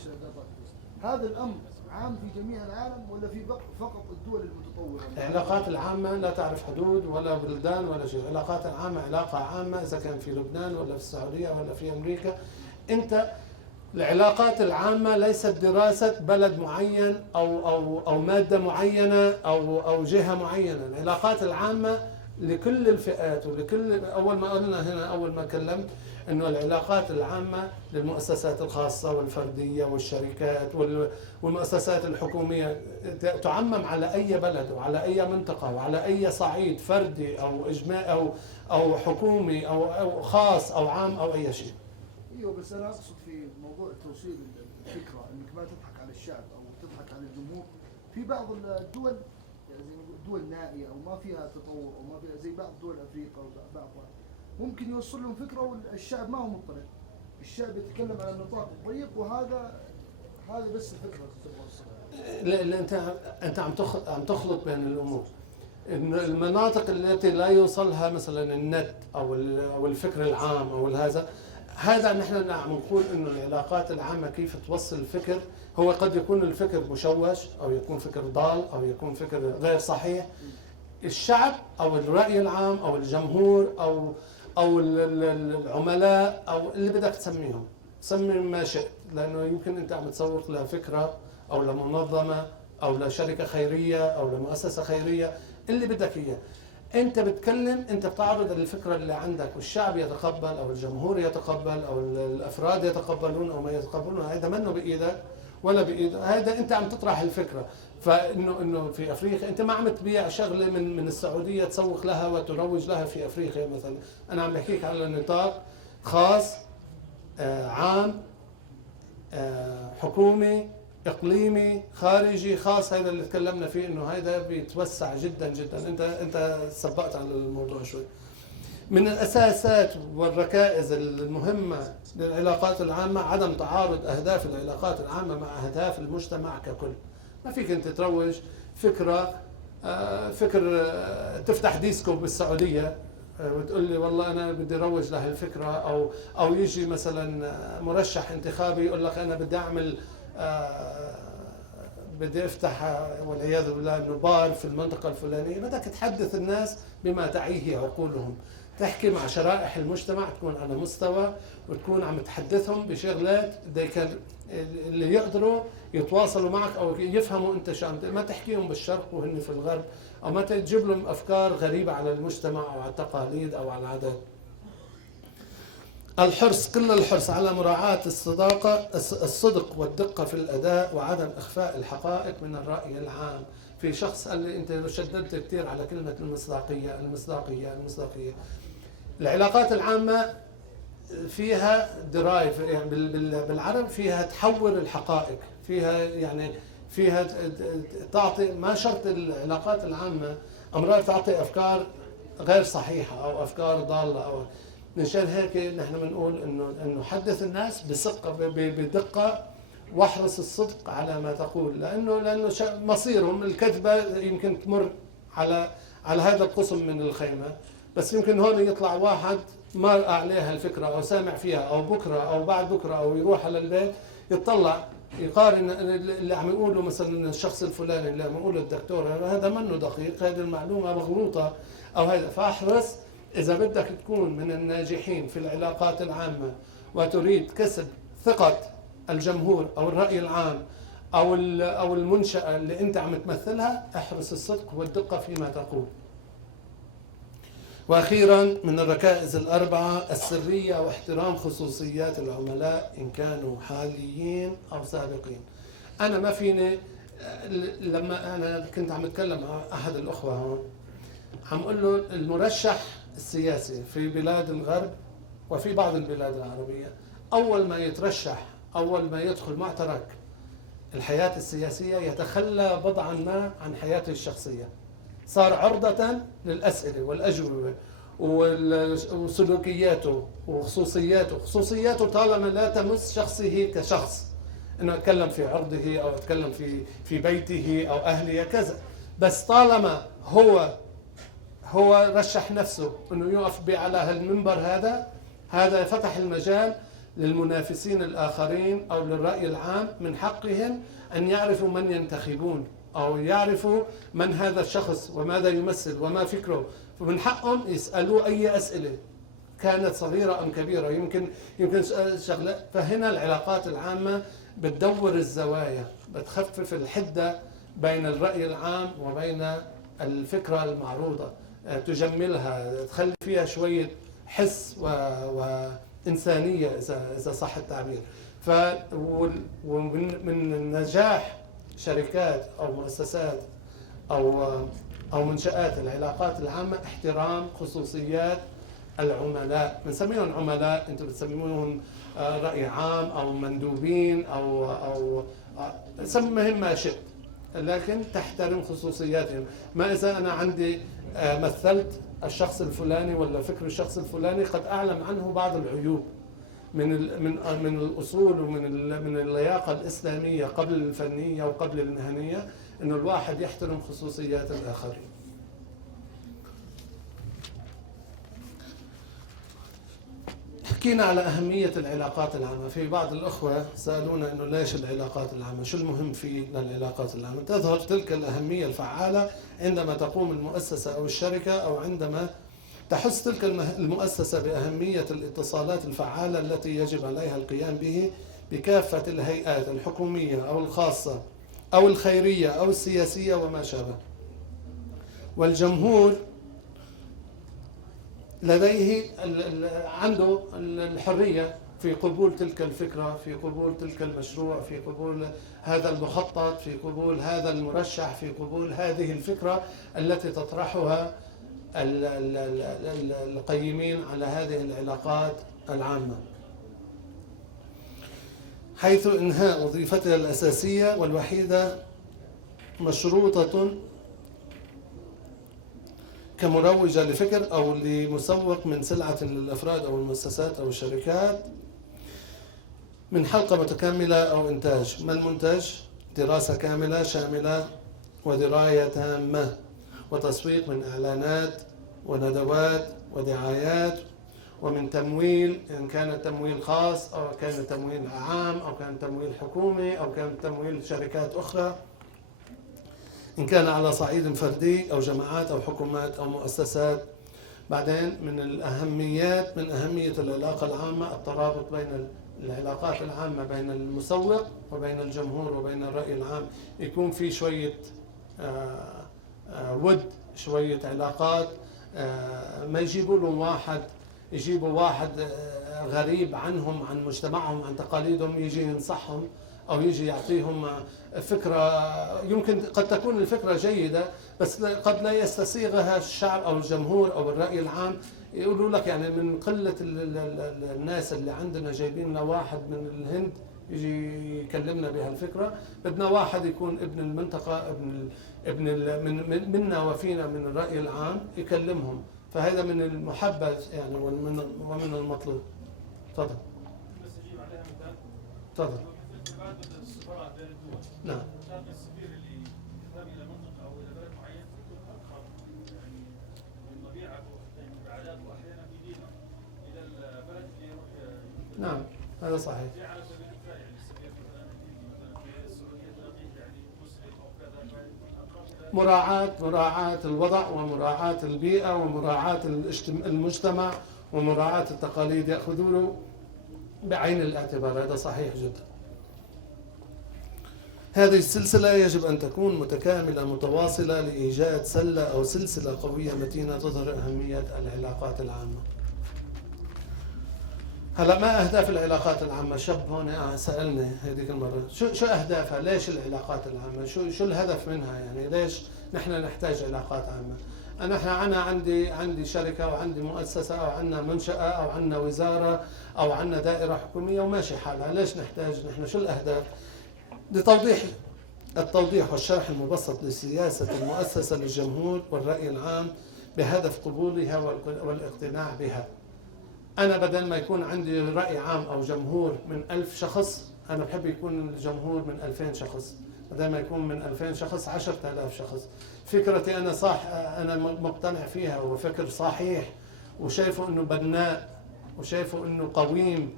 هذا الأمر عام في جميع العالم ولا في فقط الدول المتطورة؟ العلاقات العامة لا تعرف حدود ولا بلدان ولا شيء. العلاقات العامة علاقة عامة إذا كان في لبنان ولا في السعودية ولا في أمريكا. أنت العلاقات العامة ليست دراسة بلد معين أو مادة معينة أو جهة معينة. العلاقات العامة لكل الفئات ولكل. أول ما قلنا هنا أول ما كلمت إنه العلاقات العامة للمؤسسات الخاصة والفردية والشركات والمؤسسات الحكومية، تعمم على أي بلد وعلى أي منطقة وعلى أي صعيد فردي أو إجماعي أو حكومي أو خاص أو عام أو أي شيء. ايوه بس انا اقصد في موضوع توصيل الفكره انك ما تضحك على الشعب او تضحك على الجمهور. في بعض الدول زي ما نقول دول نائيه او ما فيها تطور او ما فيها زي بعض دول افريقيا وبعضها، ممكن يوصل لهم فكره والشعب ما هو مطلع. الشعب يتكلم على النطاق الضيق، وهذا بس الفكره لا انت عم تخلط بين الامور. إن المناطق التي لا يوصلها مثلا النت او الفكر العام او هذا نحن عم نقول انه العلاقات العامه كيف توصل الفكر. هو قد يكون الفكر مشوش او يكون فكر ضال او يكون فكر غير صحيح. الشعب او الراي العام او الجمهور او العملاء او اللي بدك تسميهم، سمي ما شئت، لانه يمكن انت عم تسوق لفكره او لمنظمه او لشركه خيريه او لمؤسسه خيريه، اللي بدك اياه. انت بتكلم، انت بتعرض الفكره اللي عندك، والشعب يتقبل او الجمهور يتقبل او الافراد يتقبلون او ما يتقبلون، هذا منه بايدك ولا بايد، هذا انت عم تطرح الفكره. فانه في افريقيا انت ما عم تبيع شغله من السعوديه تسوق لها وتروج لها في افريقيا مثلا. انا عم بحكيك على نطاق خاص، عام، حكومي، اقليمي، خارجي، خاص. هذا اللي تكلمنا فيه، انه هذا بيتوسع جدا جدا. انت سبقت على الموضوع شوي. من الاساسات والركائز المهمه للعلاقات العامه عدم تعارض اهداف العلاقات العامه مع اهداف المجتمع ككل. ما فيك انت تروج فكره تفتح ديسكو بالسعوديه وتقول لي والله انا بدي اروج لهالفكره، او يجي مثلا مرشح انتخابي يقول لك انا بدي اعمل بدي افتح والعياذ بالله انه بار في المنطقه الفلانيه. بدك تحدث الناس بما تعيه عقولهم، تحكي مع شرائح المجتمع، تكون على مستوى وتكون عم تحدثهم بشغلات اللي يقدروا يتواصلوا معك او يفهموا انت شو ما تحكيهم بالشرق وهن في الغرب، او ما تجيب لهم افكار غريبه على المجتمع او على التقاليد او على العادات. كل الحرص على مراعاة الصدق والدقة في الأداء وعدم إخفاء الحقائق من الرأي العام. في شخص قال لي أنت شددت كثير على كلمة المصداقية. العلاقات العامة فيها درايف، يعني بالعرب فيها تحور الحقائق، فيها تعطي، ما شرط العلاقات العامة أمرار تعطي أفكار غير صحيحة أو أفكار ضالة. أو مشان هيك نحن بنقول انه حدث الناس بدقه واحرص الصدق على ما تقول، لانه مصيرهم الكذبه يمكن تمر على هذا القسم من الخيمه، بس يمكن هون يطلع واحد مر عليها الفكره او سامع فيها او بكره او بعد بكره او يروح على البيت يطلع يقارن اللي عم يقوله مثلا الشخص الفلاني اللي عم يقوله الدكتور هذا منه دقيق، هذه المعلومه مغلوطه او هذا. فاحرص إذا بدك تكون من الناجحين في العلاقات العامة وتريد كسب ثقة الجمهور أو الرأي العام أو المنشأة اللي أنت عم تمثلها، احرص الصدق والدقة فيما تقول. وأخيرا من الركائز الأربعة السرية واحترام خصوصيات العملاء إن كانوا حاليين أو سابقين. أنا ما فيني، لما أنا كنت عم أتكلم مع أحد الأخوة هون عم أقول له المرشح السياسي في بلاد الغرب وفي بعض البلاد العربية أول ما يترشح، أول ما يدخل معترك الحياة السياسية يتخلى بضعا ما عن حياته الشخصية، صار عرضة للأسئلة والأجوبة وسلوكياته وخصوصياته طالما لا تمس شخصه كشخص، انه اتكلم في عرضه او اتكلم في بيته او اهله كذا، بس طالما هو رشح نفسه انه يقف على هالمنبر هذا فتح المجال للمنافسين الآخرين أو للرأي العام من حقهم أن يعرفوا من ينتخبون أو يعرفوا من هذا الشخص وماذا يمثل وما فكره، فمن حقهم يسألوه أي أسئلة كانت صغيرة أم كبيرة، يمكن شغلة. فهنا العلاقات العامة بتدور الزوايا، بتخفف الحدة بين الرأي العام وبين الفكرة المعروضة، تجملها، تخلي فيها شوية حس وإنسانية إذا صح التعبير. ومن نجاح شركات أو مؤسسات أو منشآت العلاقات العامة احترام خصوصيات العملاء. بنسميهم عملاء، انتم بتسموهم رأي عام أو مندوبين أو سمهم ما شئت، لكن تحترم خصوصياتهم. ما إذا أنا عندي مثلت الشخص الفلاني ولا فكر الشخص الفلاني قد أعلم عنه بعض العيوب من الأصول من اللياقة الإسلامية قبل الفنية وقبل المهنية، إنه الواحد يحترم خصوصيات الآخرين. حكينا على أهمية العلاقات العامة. في بعض الأخوة سألونا إنه ليش العلاقات العامة، شو المهم في العلاقات العامة؟ تظهر تلك الأهمية الفعالة عندما تقوم المؤسسة أو الشركة، أو عندما تحس تلك المؤسسة بأهمية الاتصالات الفعالة التي يجب عليها القيام به بكافة الهيئات الحكومية أو الخاصة أو الخيرية أو السياسية وما شابه. والجمهور لديه عنده الحرية في قبول تلك الفكرة، في قبول تلك المشروع، في قبول هذا المخطط، في قبول هذا المرشح، في قبول هذه الفكرة التي تطرحها القيمين على هذه العلاقات العامة، حيث إنهاء وظيفتها الأساسية والوحيدة مشروطة كمروجة لفكر أو لمسوق من سلعة للأفراد أو المؤسسات أو الشركات من حلقة متكاملة أو إنتاج. ما المنتج؟ دراسة كاملة شاملة ودراية تامة وتسويق من إعلانات وندوات ودعايات ومن تمويل، إن كان تمويل خاص أو كان تمويل عام أو كان تمويل حكومي أو كان تمويل شركات أخرى، إن كان على صعيد فردي أو جماعات أو حكومات أو مؤسسات. بعدين من أهمية العلاقة العامة الترابط بين العلاقات العامة بين المسوق وبين الجمهور وبين الرأي العام، يكون في شوية شوية علاقات، ما يجيبوا واحد غريب عنهم، عن مجتمعهم، عن تقاليدهم، يجي ينصحهم أو يجي يعطيهم فكرة. يمكن قد تكون الفكرة جيدة بس قد لا يستسيغها الشعب أو الجمهور أو الرأي العام. يقولوا لك يعني من قلة الناس اللي عندنا جايبين لنا واحد من الهند يجي يكلمنا بهالفكرة، بدنا واحد يكون ابن المنطقة، منا وفينا من الرأي العام يكلمهم. فهذا من المحبذ يعني ومن المطلوب. تفضل. بس اجيب عليها مثال. تفضل. بعض السفراء بين الدول. نعم. كان السفير اللي يذهب الى منطقه او الى بلد معين يكون اكثر يعني من طبيعته بعاداته واحيانا في دينه الى البلد اللي يروح. نعم هذا صحيح. على سبيل المثال يعني السفير مثلا في السعوديه تلاقيه يعني مسلم او كذا مراعاة الوضع ومراعاة البيئة ومراعاة المجتمع ومراعاة التقاليد يأخذونه بعين الاعتبار. هذا صحيح جدا. هذه السلسلة يجب أن تكون متكاملة متواصلة لإيجاد سلة أو سلسلة قوية متينة تظهر أهمية العلاقات العامة. هلا ما أهداف العلاقات العامة؟ شاب هون سألني هذيك المرة شو أهدافها؟ ليش العلاقات العامة؟ شو الهدف منها؟ يعني ليش نحن نحتاج علاقات عامة؟ أنا عندي شركة أو عندي مؤسسة أو عندنا منشأة أو عندنا وزارة أو عندنا دائرة حكومية وماشي حالها. ليش نحتاج نحن؟ شو الأهداف؟ التوضيح والشرح المبسط لسياسة المؤسسة للجمهور والرأي العام بهدف قبولها والاقتناع بها. أنا بدل ما يكون عندي رأي عام أو جمهور من 1000 شخص، أنا بحب يكون الجمهور من 2000 شخص. بدل ما يكون من 2000 شخص 10000 شخص. فكرتي أنا مقتنع فيها وفكر صحيح وشايفه إنه بناء وشايفه إنه قويم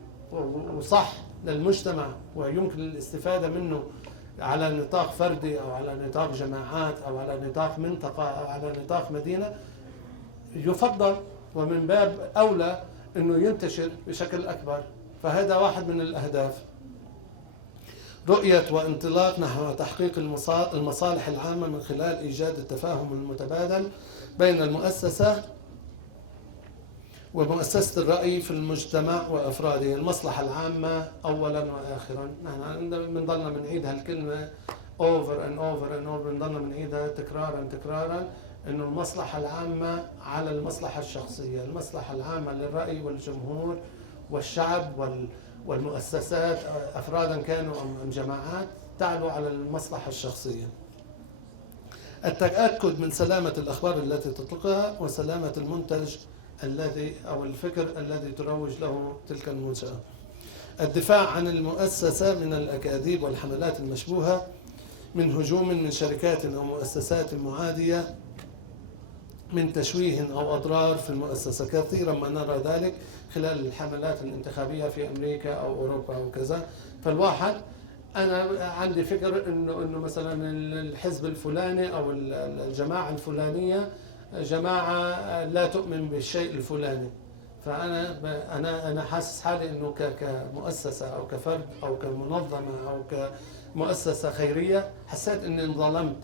وصح للمجتمع ويمكن الاستفادة منه على نطاق فردي أو على نطاق جماعات أو على نطاق منطقة أو على نطاق مدينة، يفضل ومن باب أولى إنه ينتشر بشكل أكبر. فهذا واحد من الأهداف. رؤية وانطلاق نحو تحقيق المصالح العامة من خلال إيجاد التفاهم المتبادل بين المؤسسة ومؤسسة الرأي في المجتمع وأفراده. المصلحة العامة أولا وآخرا. نحن بنضلنا بنعيد هالكلمة over and over and over، بنضلنا بنعيدها تكرارا إنه المصلحة العامة على المصلحة الشخصية. المصلحة العامة للرأي والجمهور والشعب والمؤسسات أفرادا كانوا أم جماعات تعلو على المصلحة الشخصية. التأكد من سلامة الأخبار التي تطلقها وسلامة المنتج الذي أو الفكر الذي تروج له تلك المنشأة. الدفاع عن المؤسسة من الأكاذيب والحملات المشبوهة، من هجوم من شركات أو مؤسسات معادية، من تشويه أو أضرار في المؤسسة. كثيرا ما نرى ذلك خلال الحملات الانتخابية في أمريكا أو أوروبا أو كذا. فالواحد أنا عندي فكر إنه مثلا الحزب الفلاني أو الجماعة الفلانية جماعة لا تؤمن بالشيء الفلاني، فأنا حاسس حالي إنه كمؤسسة أو كفرد أو كمنظمة أو كمؤسسة خيرية حسيت إني انظلمت.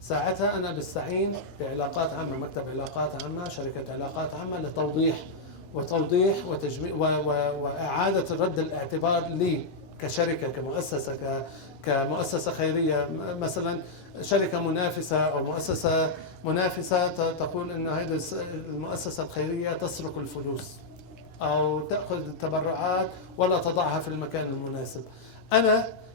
ساعتها أنا بستعين بعلاقات عامة، مكتب علاقات عامة، شركة علاقات عامة، لتوضيح وتجميع وإعادة الرد الاعتبار لي كشركة كمؤسسة خيرية. مثلا شركة منافسة أو مؤسسة منافسة تقول إن هذه المؤسسة الخيرية تسرق الفلوس أو تأخذ التبرعات ولا تضعها في المكان المناسب.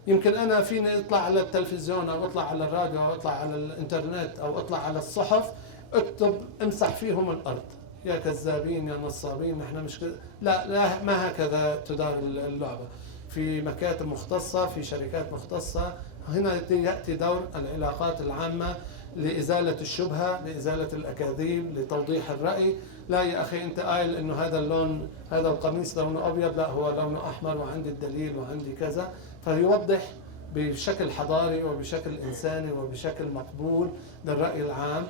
يمكن أنا فيني أطلع على التلفزيون أو أطلع على الراديو أو أطلع على الإنترنت أو أطلع على الصحف أكتب امسح فيهم الأرض، يا كذابين يا نصابين، نحن مش كذا. لا ما هكذا تدار اللعبة. في مكاتب مختصة، في شركات مختصة، هنا يأتي دور العلاقات العامة لإزالة الشبهة، لإزالة الأكاذيب، لتوضيح الرأي. لا يا أخي أنت قايل إنه هذا اللون، هذا القميص لونه أبيض، لا هو لونه أحمر وعندي الدليل وعندي كذا. فيوضح بشكل حضاري وبشكل إنساني وبشكل مقبول للرأي العام،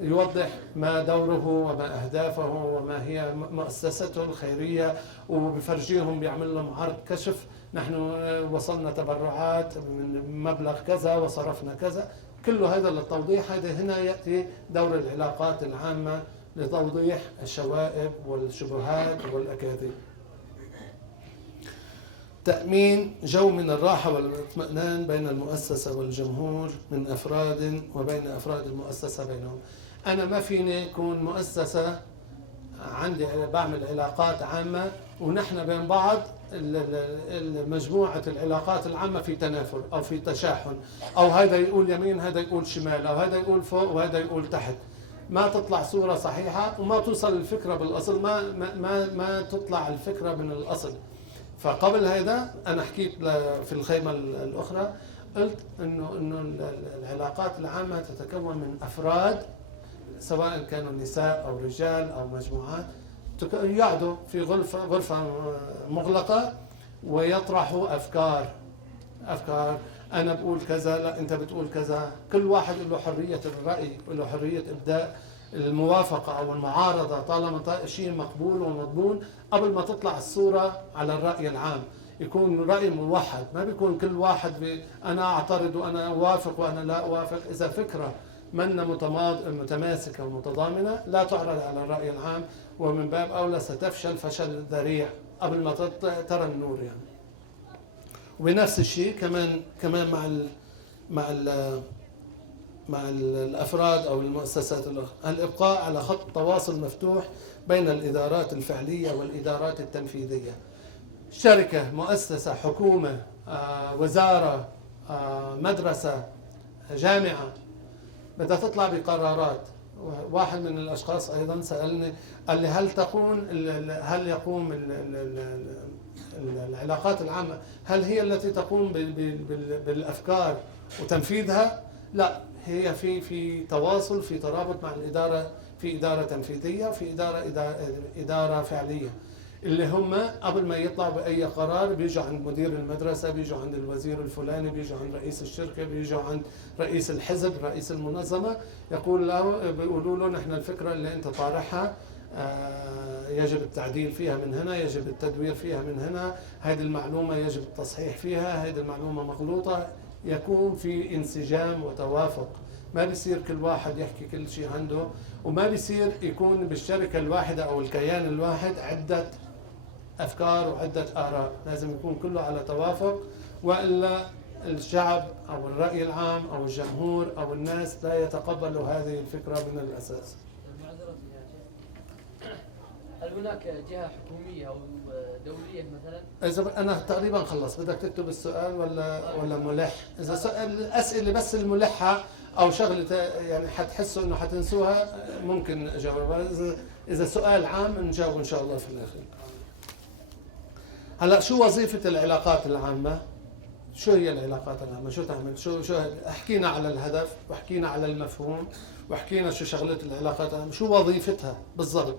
يوضح ما دوره وما أهدافه وما هي مؤسسته الخيرية، وبفرجيهم بيعمل لهم عرض كشف، نحن وصلنا تبرعات من مبلغ كذا وصرفنا كذا. كل هذا للتوضيح. هذا هنا يأتي دور العلاقات العامة لتوضيح الشوائب والشبهات والأكاذيب. تأمين جو من الراحة والاطمئنان بين المؤسسة والجمهور من أفراد وبين أفراد المؤسسة بينهم. أنا ما فيني يكون مؤسسة عندي بعمل علاقات عامة ونحن بين بعض مجموعة العلاقات العامة في تنافر أو في تشاحن، أو هذا يقول يمين هذا يقول شمال، أو هذا يقول فوق وهذا يقول تحت. ما تطلع صورة صحيحة وما توصل الفكرة بالأصل، ما تطلع الفكرة من الأصل. فقبل هذا أنا حكيت في الخيمة الأخرى، قلت إنه العلاقات العامة تتكون من أفراد، سواء كانوا نساء أو رجال أو مجموعات، يقعدوا في غرفة مغلقة ويطرحوا أفكار. أنا بقول كذا، لا أنت بتقول كذا. كل واحد له حرية الرأي وله حرية إبداء الموافقة أو المعارضة طالما شيء مقبول ومضمون، قبل ما تطلع الصورة على الرأي العام. يكون رأي موحد، ما بيكون كل واحد أنا أعترض وأنا أوافق وأنا لا أوافق. إذا فكرة من متماسكة ومتضامنة لا تعرض على الرأي العام، ومن باب أولى ستفشل فشل ذريع قبل ما ترى النور يعني. وبنفس الشيء كمان مع الأفراد أو المؤسسات الأخرى، الإبقاء على خط تواصل مفتوح بين الإدارات الفعلية والإدارات التنفيذية. شركة، مؤسسة، حكومة، وزارة، مدرسة، جامعة، بدها تطلع بقرارات. واحد من الأشخاص أيضا سألني قال لي هل يقوم العلاقات العامة هل هي التي تقوم بالأفكار وتنفيذها؟ لا، هي في تواصل، في ترابط مع الإدارة، في إدارة تنفيذية وفي إدارة فعلية، اللي هم قبل ما يطلعوا بأي قرار بيجوا عند مدير المدرسة، بيجوا عند الوزير الفلاني، بيجوا عند رئيس الشركة، بيجوا عند رئيس الحزب، رئيس المنظمة، بيقولوا له نحن الفكرة اللي أنت طارحها يجب التعديل فيها من هنا، يجب التدوير فيها من هنا، هذه المعلومة يجب التصحيح فيها، هذه المعلومة مغلوطة. يكون في انسجام وتوافق، ما بيصير كل واحد يحكي كل شيء عنده، وما بيصير يكون بالشركة الواحدة أو الكيان الواحد عدة أفكار وعدة آراء. لازم يكون كله على توافق، وإلا الشعب أو الرأي العام أو الجمهور أو الناس لا يتقبلوا هذه الفكرة من الأساس. هل هناك جهة حكومية أو دولية مثلا؟ إذا أنا تقريبا خلص، بدك تكتب السؤال ولا ملح؟ إذا الأسئلة بس الملحة او شغله يعني حتحسوا انه حتنسوها ممكن اجاوبها. اذا سؤال عام نجاوب ان شاء الله في الاخير. هلا شو وظيفه العلاقات العامه؟ شو هي العلاقات العامه؟ شو تعمل؟ شو حكينا على الهدف وحكينا على المفهوم وحكينا شو شغله العلاقات العامه، شو وظيفتها بالضبط؟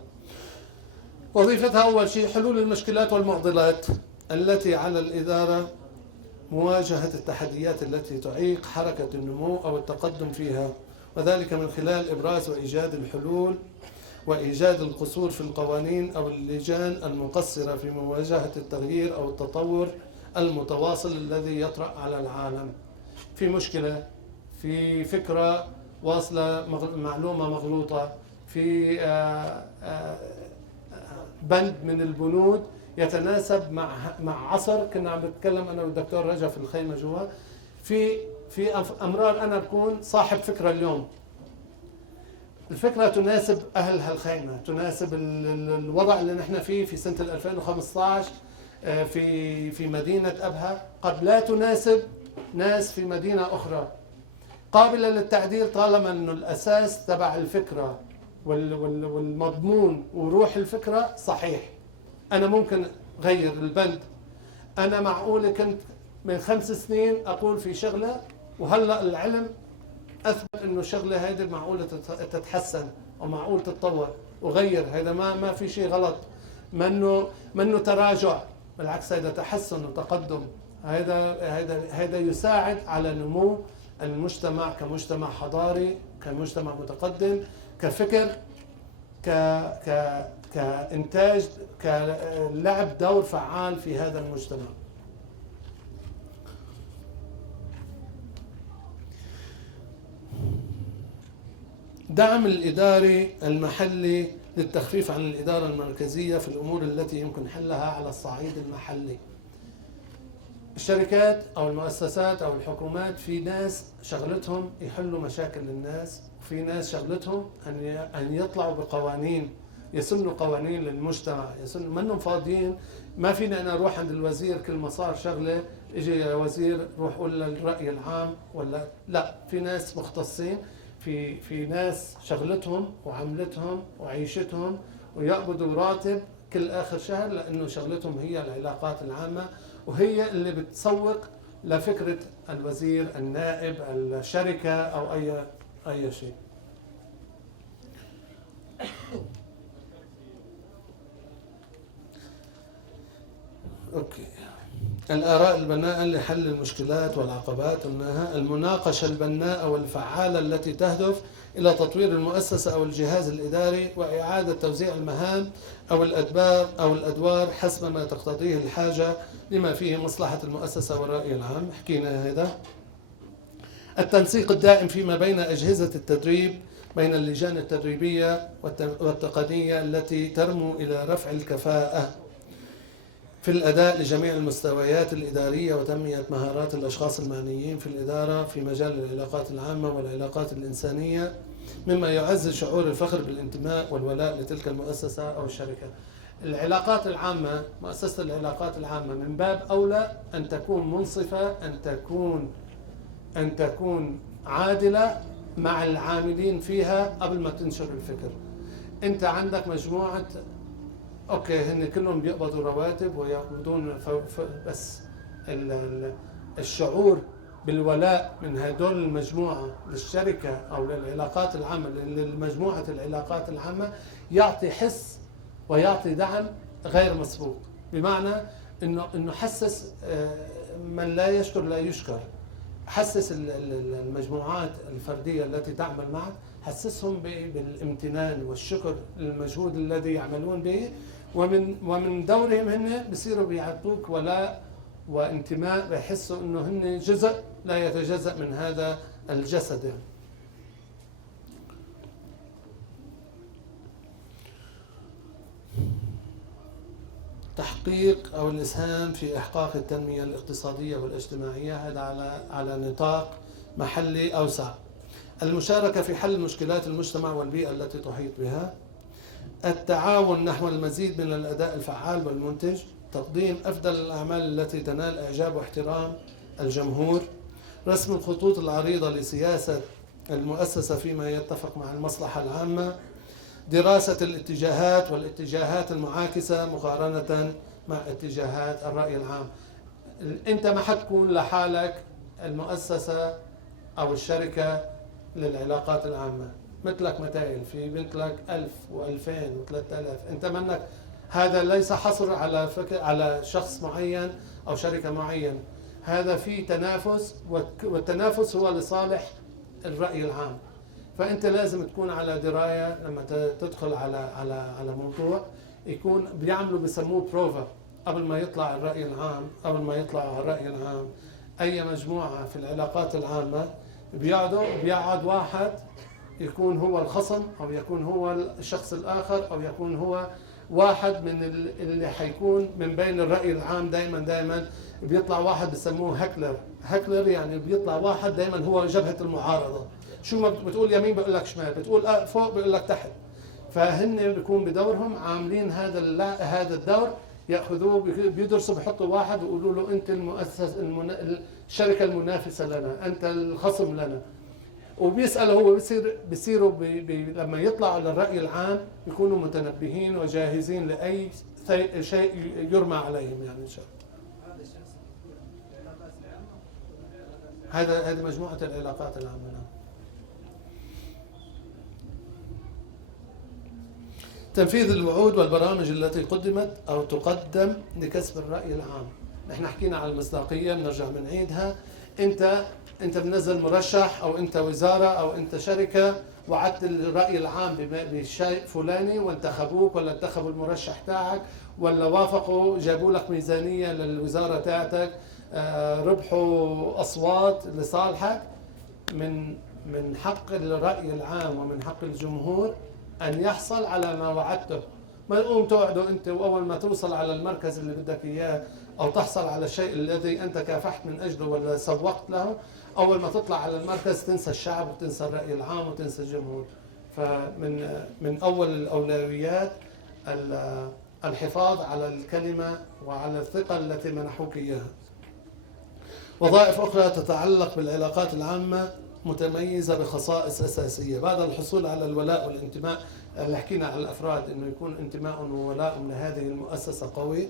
وظيفتها اول شيء حلول المشكلات والمعضلات التي على الاداره، مواجهة التحديات التي تعيق حركة النمو أو التقدم فيها، وذلك من خلال إبراز وإيجاد الحلول وإيجاد القصور في القوانين أو اللجان المقصرة في مواجهة التغيير أو التطور المتواصل الذي يطرأ على العالم. في مشكلة، في فكرة واصلة، معلومة مغلوطة، في بند من البنود يتناسب مع عصر. كنا عم بتكلم انا والدكتور رجا في الخيمه جوا في امرار انا بكون صاحب فكره اليوم، الفكره تناسب اهل هالخيمه، تناسب الوضع اللي نحن فيه في سنه 2015 في مدينه ابها، قد لا تناسب ناس في مدينه اخرى، قابله للتعديل طالما انه الاساس تبع الفكره والمضمون وروح الفكره صحيح. أنا ممكن غير البند. أنا معقولة كنت من 5 سنين أقول في شغلة وهلأ العلم أثبت إنه الشغلة هذه معقولة تتحسن ومعقول تتطور وغير. هذا ما في شيء غلط، منه تراجع، بالعكس هذا تحسن وتقدم. هذا يساعد على نمو المجتمع كمجتمع حضاري، كمجتمع متقدم، كفكر، كإنتاج، كلعب دور فعال في هذا المجتمع. دعم الإداري المحلي للتخفيف عن الإدارة المركزية في الأمور التي يمكن حلها على الصعيد المحلي. الشركات أو المؤسسات أو الحكومات في ناس شغلتهم يحلوا مشاكل الناس، وفي ناس شغلتهم أن يطلعوا بقوانين، يسنوا قوانين للمجتمع، يسنوا، منهم فاضيين. ما فينا أنا أروح عند الوزير كل ما صار شغلة إجي يا وزير روح قول للرأي العام ولا لا. في ناس مختصين، في ناس شغلتهم وعملتهم وعيشتهم ويقبضوا راتب كل آخر شهر، لأنه شغلتهم هي العلاقات العامة، وهي اللي بتسوق لفكرة الوزير، النائب، الشركة أو أي شيء. أوكي. الآراء البناءة لحل المشكلات والعقبات، المناقشة البناءة والفعالة التي تهدف إلى تطوير المؤسسة أو الجهاز الإداري وإعادة توزيع المهام أو الأدوار حسب ما تقتضيه الحاجة لما فيه مصلحة المؤسسة والرأي العام. حكينا هذا. التنسيق الدائم فيما بين أجهزة التدريب، بين اللجان التدريبية والتقنية التي ترمو إلى رفع الكفاءة في الأداء لجميع المستويات الإدارية وتنمية مهارات الأشخاص المعنيين في الإدارة في مجال العلاقات العامة والعلاقات الإنسانية، مما يعزز شعور الفخر بالانتماء والولاء لتلك المؤسسة أو الشركة. العلاقات العامة، مؤسسة العلاقات العامة من باب أولى أن تكون منصفة، أن تكون عادلة مع العاملين فيها قبل ما تنشر الفكر. أنت عندك مجموعة اوكي هن كلهم بيقبضوا رواتب ويقبضون بس الشعور بالولاء من هدول المجموعة للشركة أو للعلاقات العامة، للمجموعة العلاقات العامة، يعطي حس ويعطي دعم غير مسبوق. بمعنى إنه حسس من لا يشكر لا يشكر. حسس المجموعات الفردية التي تعمل معك، حسسهم بالامتنان والشكر للمجهود الذي يعملون به، ومن دورهم هن بصيروا بيعطوك ولاء وانتماء، بيحسوا انه هن جزء لا يتجزأ من هذا الجسد. تحقيق أو الإسهام في إحقاق التنمية الاقتصادية والاجتماعية، هذا على نطاق محلي أوسع. المشاركة في حل مشكلات المجتمع والبيئة التي تحيط بها. التعاون نحو المزيد من الأداء الفعال والمنتج. تقديم أفضل الأعمال التي تنال إعجاب واحترام الجمهور. رسم الخطوط العريضة لسياسة المؤسسة فيما يتفق مع المصلحة العامة، دراسة الاتجاهات والاتجاهات المعاكسة مقارنة مع اتجاهات الرأي العام. أنت ما حتكون لحالك المؤسسة أو الشركة للعلاقات العامة، مثلك متايل في مثلك 1000 و2000 و3000. أنت منك، هذا ليس حصر على شخص معين أو شركة معين، هذا في تنافس، والتنافس هو لصالح الرأي العام. فأنت لازم تكون على دراية لما تدخل على موضوع، يكون بيعملوا بسموه بروفا قبل ما يطلع الرأي العام. قبل ما يطلع الرأي العام أي مجموعة في العلاقات العامة بيقعد واحد يكون هو الخصم، أو يكون هو الشخص الآخر، أو يكون هو واحد من اللي حيكون من بين الرأي العام. دائما بيطلع واحد بسموه هكلر، يعني بيطلع واحد دائما هو جبهة المعارضة. شو ما بتقول يمين بيقول لك شمال، بتقول فوق بيقول لك تحت. فهن بيكون بدورهم عاملين هذا الدور، ياخذوه بيدرسوا، بيحطوا واحد ويقولوا له انت الشركه المنافسه لنا، انت الخصم لنا. وبيسأله هو، بيصيروا لما يطلعوا للرأي العام يكونوا متنبهين وجاهزين لأي شيء يرمى عليهم، يعني إن شاء الله. هذه مجموعة العلاقات العامة. تنفيذ الوعود والبرامج التي قدمت أو تقدم لكسب الرأي العام. نحن حكينا على المصداقية، بنرجع بنعيدها. أنت بنزل مرشح، أو أنت وزارة، أو أنت شركة، وعدت الرأي العام بشيء فلاني وانتخبوك، ولا انتخبوا المرشح تاعك، ولا وافقوا جابوا لك ميزانية للوزارة تاعتك، ربحوا أصوات لصالحك. من حق الرأي العام ومن حق الجمهور أن يحصل على ما وعدته. ما تقوم توعده أنت وأول ما توصل على المركز اللي بدك إياه، أو تحصل على الشيء الذي أنت كافحت من أجله ولا سوقت له، أول ما تطلع على المركز تنسى الشعب وتنسى الرأي العام وتنسى الجمهور. فمن أول الأولويات الحفاظ على الكلمة وعلى الثقة التي منحوك إياها. وظائف أخرى تتعلق بالعلاقات العامة متميزة بخصائص أساسية. بعد الحصول على الولاء والانتماء، اللي حكينا على الأفراد إنه يكون انتماء وولاء لهذه المؤسسة قوي،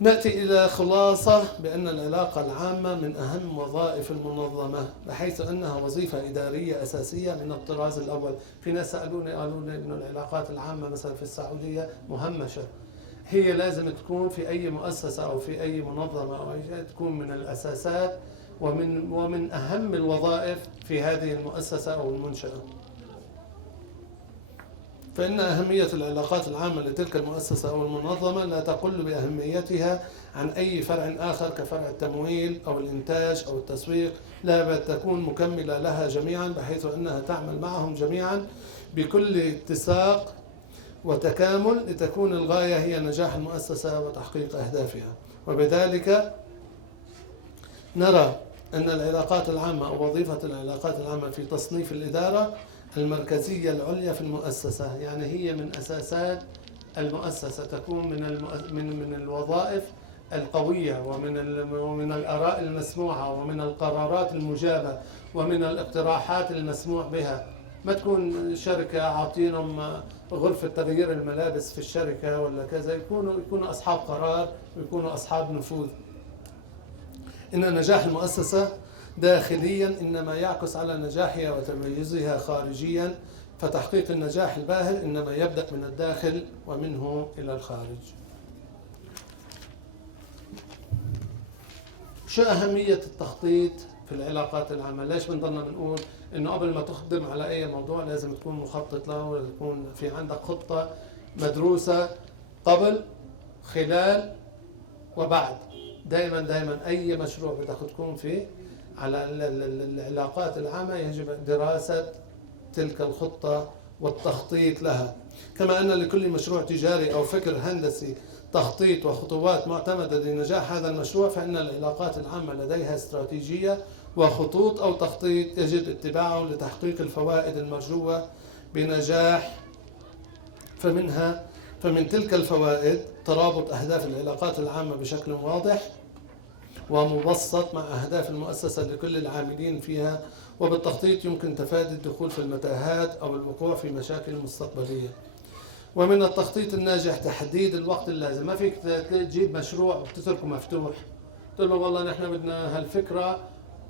نأتي إلى خلاصة بأن العلاقة العامة من أهم وظائف المنظمة، بحيث أنها وظيفة إدارية أساسية من الطراز الأول. في ناس قالوا لي إنه العلاقات العامة مثلا في السعودية مهمشة. هي لازم تكون في أي مؤسسة أو في أي منظمة أو أي شيء، تكون من الأساسات ومن أهم الوظائف في هذه المؤسسة أو المنشأة. فإن أهمية العلاقات العامة لتلك المؤسسة أو المنظمة لا تقل بأهميتها عن أي فرع آخر كفرع التمويل أو الإنتاج أو التسويق، لا بل تكون مكملة لها جميعا، بحيث أنها تعمل معهم جميعا بكل اتساق وتكامل لتكون الغاية هي نجاح المؤسسة وتحقيق أهدافها. وبذلك نرى أن العلاقات العامة أو وظيفة العلاقات العامة في تصنيف الإدارة المركزية العليا في المؤسسة، يعني هي من أساسات المؤسسة، تكون من الوظائف القوية ومن الآراء المسموعة ومن القرارات المجابة ومن الاقتراحات المسموع بها. ما تكون شركة عاطينهم غرفة تغيير الملابس في الشركة ولا كذا، يكونوا أصحاب قرار ويكونوا أصحاب نفوذ. إن نجاح المؤسسة داخليا إنما يعكس على نجاحها وتميزها خارجيا، فتحقيق النجاح الباهر إنما يبدأ من الداخل ومنه إلى الخارج. شو أهمية التخطيط في العلاقات العامة؟ ليش بنضلنا بنقول إنه قبل ما تخدم على أي موضوع لازم تكون مخطط له، ولازم يكون في عندك خطة مدروسة قبل، خلال، وبعد. دائما أي مشروع بدك تكون فيه على العلاقات العامة يجب دراسة تلك الخطة والتخطيط لها. كما أن لكل مشروع تجاري أو فكر هندسي تخطيط وخطوات معتمدة لنجاح هذا المشروع، فإن العلاقات العامة لديها استراتيجية وخطوط أو تخطيط يجب اتباعه لتحقيق الفوائد المرجوة بنجاح. فمن تلك الفوائد ترابط أهداف العلاقات العامة بشكل واضح، ومبسط مع أهداف المؤسسة لكل العاملين فيها، وبالتخطيط يمكن تفادي الدخول في المتاهات أو الوقوع في مشاكل مستقبلية. ومن التخطيط الناجح تحديد الوقت اللازم. ما فيك تجيب مشروع وتتركه مفتوح تقول له والله نحن بدنا هالفكرة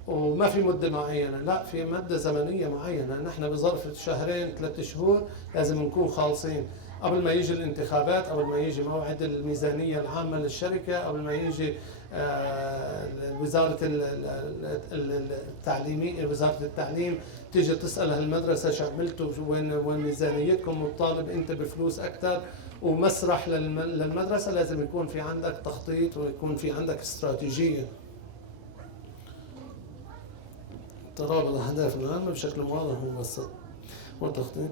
وما في مدة معينة، لا، في مدة زمنية معينة. نحن بظرف شهرين 3 شهور لازم نكون خالصين قبل ما يجي الانتخابات، قبل ما يجي موعد الميزانية العامة للشركة، قبل ما يجي وزارة التعليمية، وزارة التعليم تيجي تسأل هالمدرسة شو عملتوا، وين ميزانيتكم، وطالب انت بفلوس اكثر، ومسرح للمدرسة. لازم يكون في عندك تخطيط ويكون في عندك استراتيجية. ترابط الأهداف العامة بشكل واضح ومبسط وتخطيط.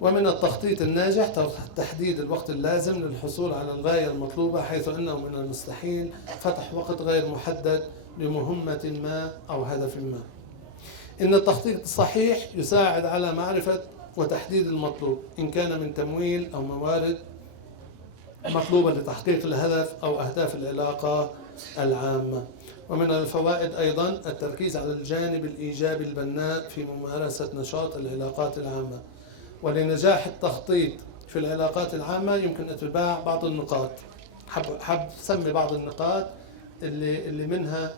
ومن التخطيط الناجح تحديد الوقت اللازم للحصول على الغاية المطلوبة، حيث أنه من المستحيل فتح وقت غير محدد لمهمة ما أو هدف ما. إن التخطيط الصحيح يساعد على معرفة وتحديد المطلوب، إن كان من تمويل أو موارد مطلوبة لتحقيق الهدف أو أهداف العلاقة العامة. ومن الفوائد أيضا التركيز على الجانب الإيجابي البناء في ممارسة نشاط العلاقات العامة. ولنجاح التخطيط في العلاقات العامة يمكن اتباع بعض النقاط. حب سمي بعض النقاط اللي منها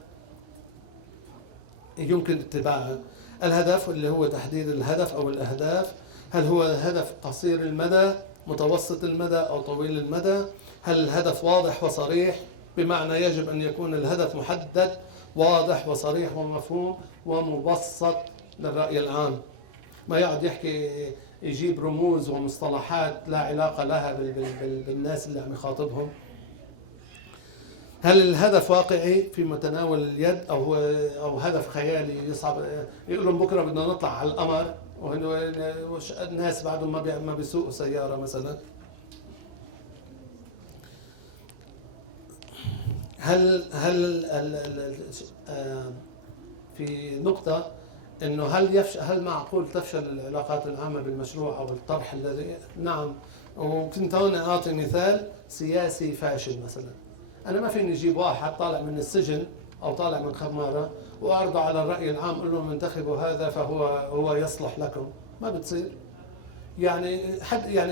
يمكن اتباعها. الهدف اللي هو تحديد الهدف أو الأهداف. هل هو هدف قصير المدى، متوسط المدى أو طويل المدى؟ هل الهدف واضح وصريح؟ بمعنى يجب أن يكون الهدف محدد، واضح وصريح ومفهوم ومبسط للرأي العام. ما يقعد يحكي يجيب رموز ومصطلحات لا علاقة لها بالناس اللي عم يخاطبهم. هل الهدف واقعي في متناول اليد أو هدف خيالي يصعب؟ يقولون بكرة بدنا نطلع على القمر والناس بعدهم ما بيسوقوا سيارة مثلا. هل في نقطة إنه هل معقول تفشل العلاقات العامة بالمشروع أو الطرح الذي؟ نعم. وكنت هنا أعطي مثال سياسي فاشل مثلا. أنا ما فيني أجيب واحد طالع من السجن أو طالع من خمارة وأعرضه على الرأي العام أقول لهم انتخبوا هذا فهو يصلح لكم. ما بتصير. يعني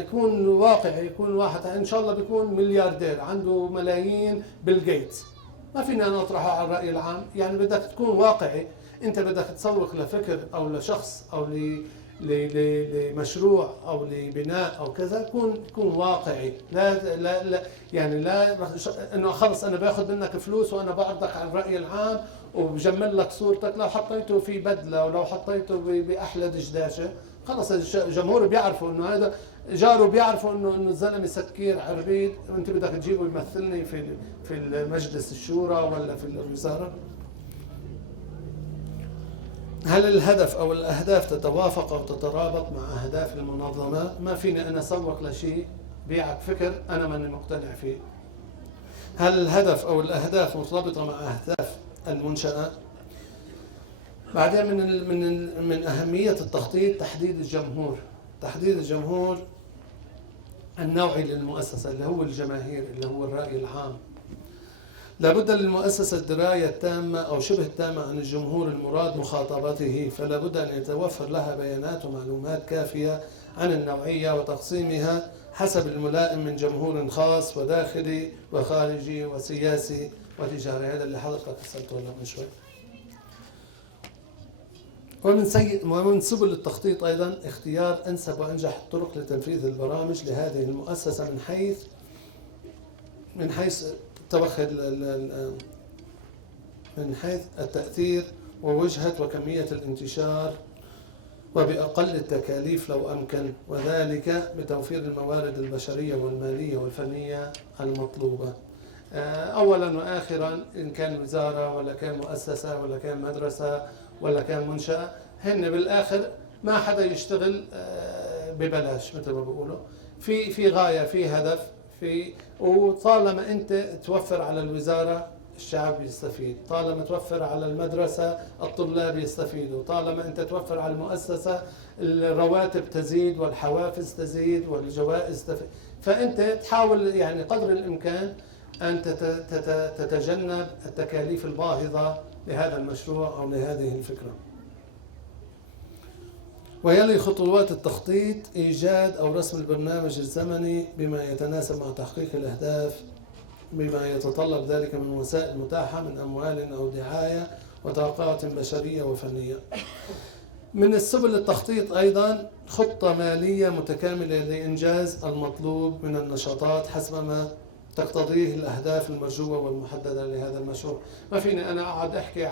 يكون واقعي، يكون واحد إن شاء الله بيكون ملياردير عنده ملايين بيل جيتس، ما فينا أنا أطرحه على الرأي العام. يعني بدك تكون واقعي. أنت بدك تسوق لفكر أو لشخص أو لمشروع أو لبناء أو كذا، تكون واقعي. لا يعني لا إنه خلص أنا باخذ منك فلوس وأنا بعرضك على الرأي العام وبجمل لك صورتك. لو حطيته في بدلة ولو حطيته بأحلى دشداشة خلص الجمهور بيعرفوا إنه هذا جاره، بيعرفوا إنه الزلمة سكير عربيد وأنت بدك تجيبه يمثلني في المجلس الشورى ولا في الوزارة. هل الهدف أو الأهداف تتوافق أو تترابط مع أهداف المنظمة؟ ما فيني أنا أسوق لشيء بيعك فكر أنا ماني مقتنع فيه. هل الهدف أو الأهداف مرتبطة مع أهداف المنشأة؟ بعدين من أهمية التخطيط تحديد الجمهور النوعي للمؤسسة اللي هو الجماهير، اللي هو الرأي العام. لابد للمؤسسة الدراية التامة أو شبه التامة عن الجمهور المراد مخاطبته، فلا بد أن يتوفر لها بيانات ومعلومات كافية عن النوعية وتقسيمها حسب الملائم من جمهور خاص وداخلي وخارجي وسياسي وتجاري. هذا اللي حضرتك سألته من شوي. ومن سبل التخطيط أيضا اختيار أنسب وأنجح الطرق لتنفيذ البرامج لهذه المؤسسة من حيث التأثير ووجهة وكمية الانتشار وبأقل التكاليف لو أمكن، وذلك بتوفير الموارد البشرية والمالية والفنية المطلوبة. أولا وآخرا إن كان وزارة ولا كان مؤسسة ولا كان مدرسة ولا كان منشأة، هن بالآخر ما حدا يشتغل ببلاش مثل ما بيقولوا. في غاية، في هدف، وطالما أنت توفر على الوزارة الشعب يستفيد، طالما توفر على المدرسة الطلاب يستفيدوا، طالما أنت توفر على المؤسسة الرواتب تزيد والحوافز تزيد والجوائز تزيد. فأنت تحاول يعني قدر الإمكان أن تتجنب التكاليف الباهظة لهذا المشروع أو لهذه الفكرة. ويلي خطوات التخطيط: إيجاد أو رسم البرنامج الزمني بما يتناسب مع تحقيق الأهداف بما يتطلب ذلك من وسائل متاحة من أموال أو دعاية وطاقات بشرية وفنية. من السبل التخطيط أيضا خطة مالية متكاملة لإنجاز المطلوب من النشاطات حسب ما تقتضيه الأهداف المرجوة والمحددة لهذا المشروع. ما فيني أنا أقعد أحكي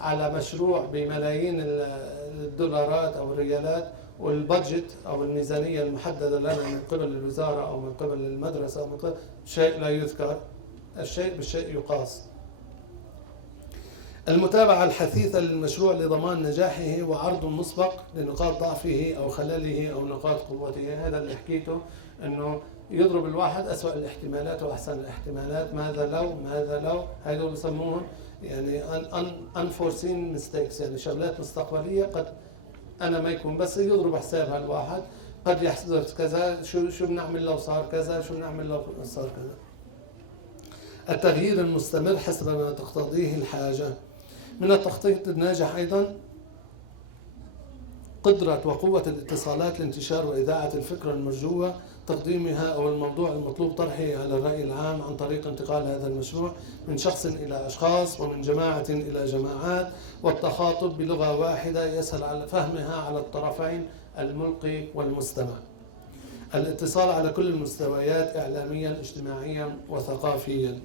على مشروع بملايين الدولارات أو الريالات والبادجت أو الميزانية المحددة لنا من قبل الوزارة أو من قبل المدرسة أو من قبل شيء لا يذكر. الشيء بالشيء يقاس. المتابعة الحثيثة للمشروع لضمان نجاحه وعرض مسبق لنقاط ضعفه أو خلله أو نقاط قوته. هذا اللي حكيته، أنه يضرب الواحد أسوأ الاحتمالات وأحسن الاحتمالات. ماذا لو هذول يسموهم يعني unforeseen mistakes، يعني شغلات مستقبلية قد أنا ما يكون، بس يضرب حسابها الواحد. قد يحدث كذا، شو بنعمل لو صار كذا، شو بنعمل لو صار كذا. التغيير المستمر حسب ما تقتضيه الحاجة. من التخطيط الناجح أيضا قدرة وقوة الاتصالات لانتشار وإذاعة الفكرة المرجوة، تقديمها أو الموضوع المطلوب طرحه على الرأي العام عن طريق انتقال هذا المشروع من شخص إلى أشخاص ومن جماعة إلى جماعات، والتخاطب بلغة واحدة يسهل على فهمها على الطرفين الملقي والمستمع. الاتصال على كل المستويات إعلاميا اجتماعيا وثقافيا.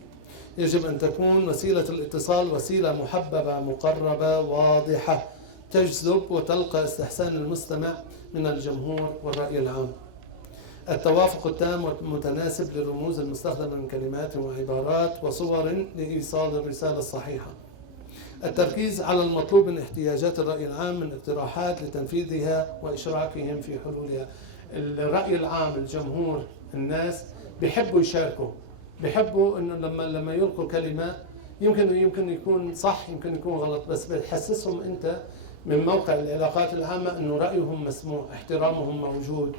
يجب أن تكون وسيلة الاتصال وسيلة محببة مقربة واضحة تجذب وتلقى استحسان المستمع من الجمهور والرأي العام. التوافق التام والمتناسب للرموز المستخدمة من كلمات وعبارات وصور لإيصال الرسالة الصحيحة. التركيز على المطلوب من احتياجات الرأي العام من اقتراحات لتنفيذها وإشراكهم في حلولها. الرأي العام، الجمهور، الناس بيحبوا يشاركوا، بيحبوا انه لما يلقوا كلمة يمكن يكون صح، يمكن يكون غلط، بس بتحسسهم انت من موقع العلاقات العامة انه رأيهم مسموع، احترامهم موجود،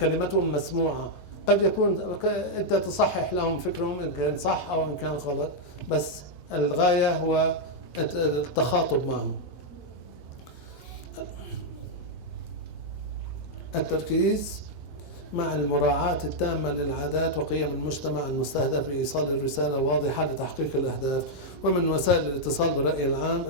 كلمتهم مسموعة. قد يكون انت تصحح لهم فكرهم ان كان صح او ان كان غلط، بس الغاية هو التخاطب معهم. التركيز مع المراعاة التامة للعادات وقيم المجتمع المستهدف لإيصال الرسالة واضحة لتحقيق الأهداف. ومن وسائل الاتصال بالرأي العام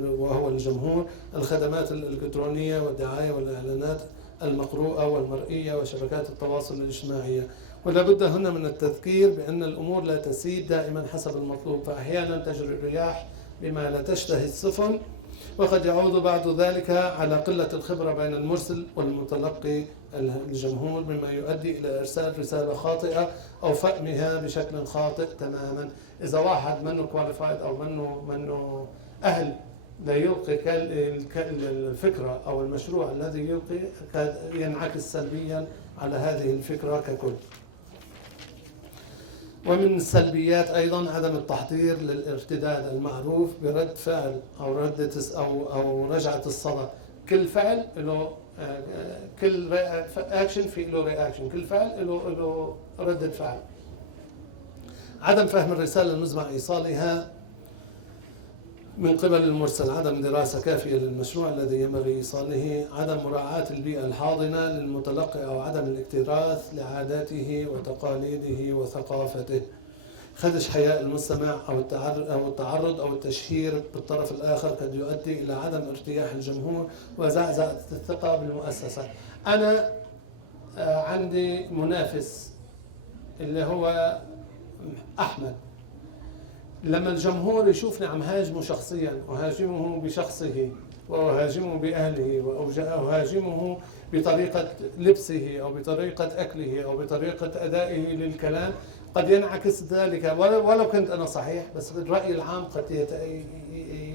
وهو الجمهور الخدمات الإلكترونية والدعاية والإعلانات المقروءة والمرئية وشبكات التواصل الاجتماعية. ولا بد هنا من التذكير بأن الأمور لا تسير دائما حسب المطلوب، فأحيانا تجري الرياح بما لا تشتهي السفن، وقد يعود بعد ذلك على قلة الخبرة بين المرسل والمتلقي الجمهور، مما يؤدي إلى إرسال رسالة خاطئة أو فهمها بشكل خاطئ تماما. إذا واحد منه كواليفايد أو منه أهل ليلقي الفكرة أو المشروع الذي يلقي ينعكس سلبيا على هذه الفكرة ككل. ومن السلبيات أيضا عدم التحضير للارتداد المعروف برد فعل أو رجعة الصدى. كل فعل له كل اكشن في له رياكشن، كل فعل له ردة فعل. عدم فهم الرسالة المزمع إيصالها من قبل المرسل، عدم دراسة كافية للمشروع الذي ينبغي إيصاله، عدم مراعاة البيئة الحاضنة للمتلقي أو عدم الاكتراث لعاداته وتقاليده وثقافته، خدش حياء المستمع أو التعرض أو التشهير بالطرف الآخر قد يؤدي إلى عدم ارتياح الجمهور وزعزعة الثقة بالمؤسسة. أنا عندي منافس اللي هو أحمد، لما الجمهور يشوفني عم هاجمه شخصيا، أهاجمه بشخصه وأهاجمه بأهله وأهاجمه بطريقة لبسه أو بطريقة أكله أو بطريقة أدائه للكلام، قد ينعكس ذلك ولو كنت أنا صحيح، بس الرأي العام قد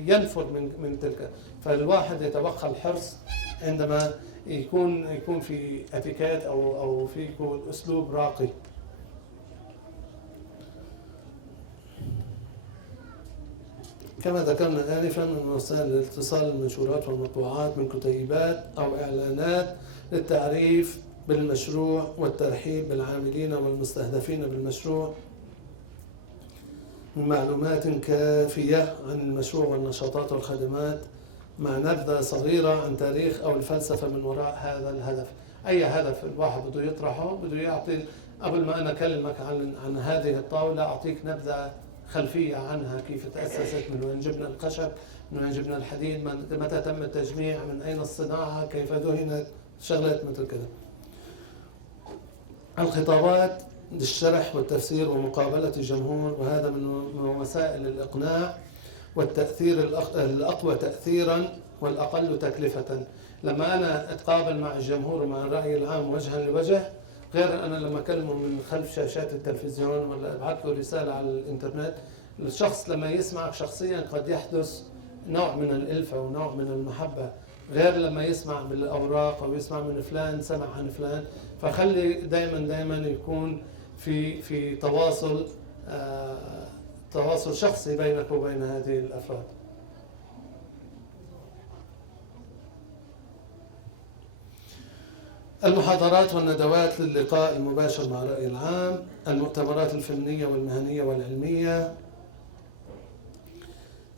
ينفر من تلك. فالواحد يتوخى الحرص عندما يكون في اتيكيت أو في أسلوب راقي. كما ذكرنا آنفا من وسائل الاتصال المنشورات والمطبوعات من كتيبات أو إعلانات للتعريف بالمشروع والترحيب بالعاملين والمستهدفين بالمشروع من معلومات كافية عن المشروع والنشاطات والخدمات، مع نبذة صغيرة عن تاريخ أو الفلسفة من وراء هذا الهدف. أي هدف الواحد بده يطرحه بده يعطي، قبل ما أنا أكلمك عن هذه الطاولة أعطيك نبذة خلفية عنها، كيف تأسست، من وين جبنا الخشب، من وين جبنا الحديد، متى تم التجميع، من أين الصناعة، كيف دهنت، شغلات مثل كده. الخطابات للشرح والتفسير ومقابلة الجمهور، وهذا من وسائل الإقناع والتأثير الأقوى تأثيرا والأقل تكلفة. لما أنا أتقابل مع الجمهور ومع الرأي العام وجها لوجه، غير أنا لما أكلمه من خلف شاشات التلفزيون ولا أبعث له رسالة على الإنترنت. الشخص لما يسمعك شخصيا قد يحدث نوع من الألفة ونوع من المحبة، غير لما يسمع بالأوراق أو يسمع من فلان سمع عن فلان. فخلي دائما يكون في تواصل شخصي بينك وبين هذه الأفراد. المحاضرات والندوات للقاء المباشر مع الرأي العام، المؤتمرات الفنية والمهنية والعلمية،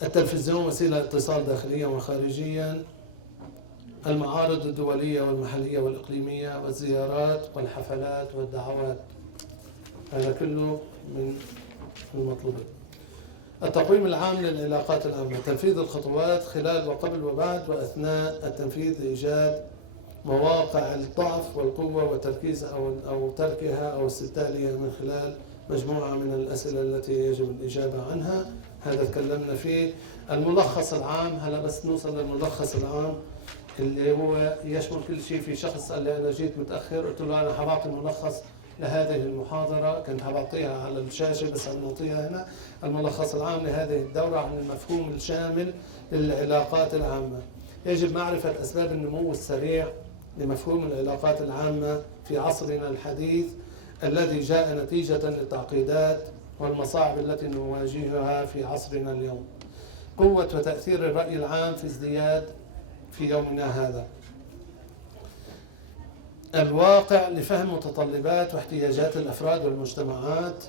التلفزيون وسيلة اتصال داخليا وخارجيا، المعارض الدولية والمحلية والإقليمية، والزيارات والحفلات والدعوات. هذا كله من المطلوبات. التقويم العام للعلاقات العامة، تنفيذ الخطوات خلال وقبل وبعد وأثناء التنفيذ لإيجاد مواقع الضعف والقوة وتركيز أو تركها أو استبدالها من خلال مجموعة من الأسئلة التي يجب الإجابة عنها. هذا تكلمنا فيه. الملخص العام، هلا بس نوصل للملخص العام اللي هو يشمل كل شيء. في شخص قال لي أنا جيت متأخر، قلت له أنا حبعطي ملخص لهذه المحاضرة، كنت حبعطيها على الشاشة بس نعطيها هنا. الملخص العام لهذه الدورة عن المفهوم الشامل للعلاقات العامة. يجب معرفة أسباب النمو السريع لمفهوم العلاقات العامة في عصرنا الحديث، الذي جاء نتيجة للتعقيدات والمصاعب التي نواجهها في عصرنا اليوم. قوة وتأثير الرأي العام في ازدياد في يومنا هذا. الواقع لفهم متطلبات واحتياجات الأفراد والمجتمعات.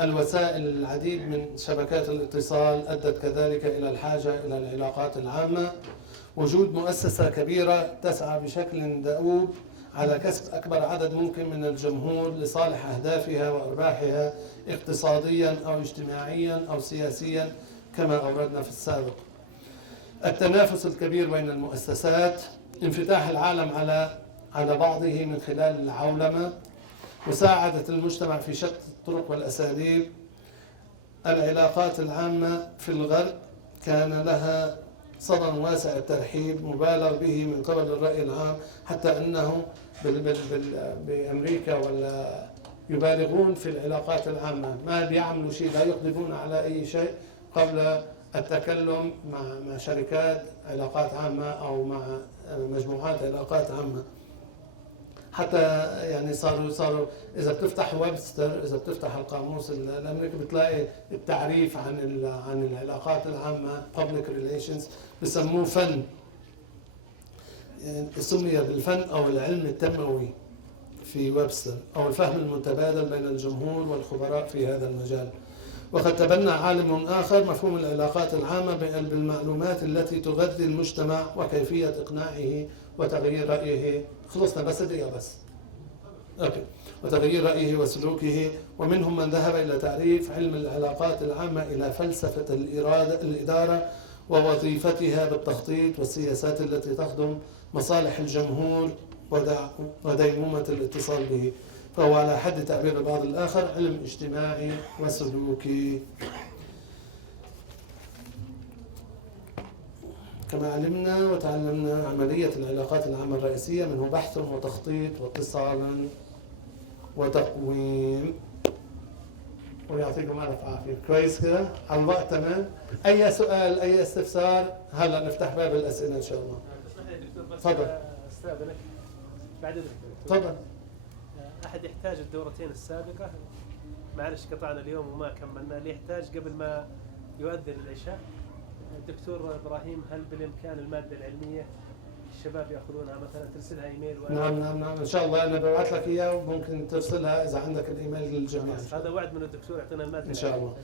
الوسائل العديد من شبكات الاتصال أدت كذلك إلى الحاجة إلى العلاقات العامة. وجود مؤسسة كبيرة تسعى بشكل دؤوب على كسب أكبر عدد ممكن من الجمهور لصالح أهدافها وأرباحها اقتصاديا أو اجتماعيا أو سياسيا كما أوردنا في السابق. التنافس الكبير بين المؤسسات. انفتاح العالم على بعضه من خلال العولمة. مساعدة المجتمع في شتى الطرق والأساليب. العلاقات العامة في الغرب كان لها صدى واسع الترحيب مبالغ به من قبل الرأي العام، حتى أنه بأمريكا ولا يبالغون في العلاقات العامة، ما بيعملوا شيء، لا يقدمون على أي شيء قبل التكلم مع شركات علاقات عامة أو مع مجموعات علاقات عامة. حتى يعني صاروا إذا بتفتح ويبستر، إذا بتفتح القاموس الأمريكي بتلاقي التعريف عن العلاقات العامة public relations بسموه فن، يعني سمي بالفن أو العلم التنموي في ويبستر، أو الفهم المتبادل بين الجمهور والخبراء في هذا المجال. وقد تبنى عالم آخر مفهوم العلاقات العامة بالمعلومات التي تغذي المجتمع وكيفية إقناعه وتغيير رأيه. خلصنا بس دقيقة بس. أوكي. وتغيير رأيه وسلوكه. ومنهم من ذهب إلى تعريف علم العلاقات العامة إلى فلسفة الإدارة ووظيفتها بالتخطيط والسياسات التي تخدم مصالح الجمهور وديمومة الاتصال به. فهو على حد تعبير البعض الآخر علم اجتماعي وسلوكي. كما علمنا وتعلمنا عملية العلاقات العامة الرئيسية منه بحث وتخطيط واتصال وتقويم. ويعطيكم ألف عافية. كويس كده؟ على الوقت تمام؟ أي سؤال أي استفسار؟ هلا نفتح باب الأسئلة إن شاء الله. تفضل. استاذنك بعد اذنك. تفضل. احد يحتاج الدورتين السابقه، معلش قطعنا اليوم وما كملنا، اللي يحتاج قبل ما يؤذن العشاء. الدكتور ابراهيم، هل بالامكان الماده العلميه الشباب ياخذونها مثلا ترسلها ايميل نعم ان شاء الله انا ببعث لك اياه وممكن ترسلها اذا عندك الايميل للجميع. هذا وعد من الدكتور يعطينا الماده ان شاء الله.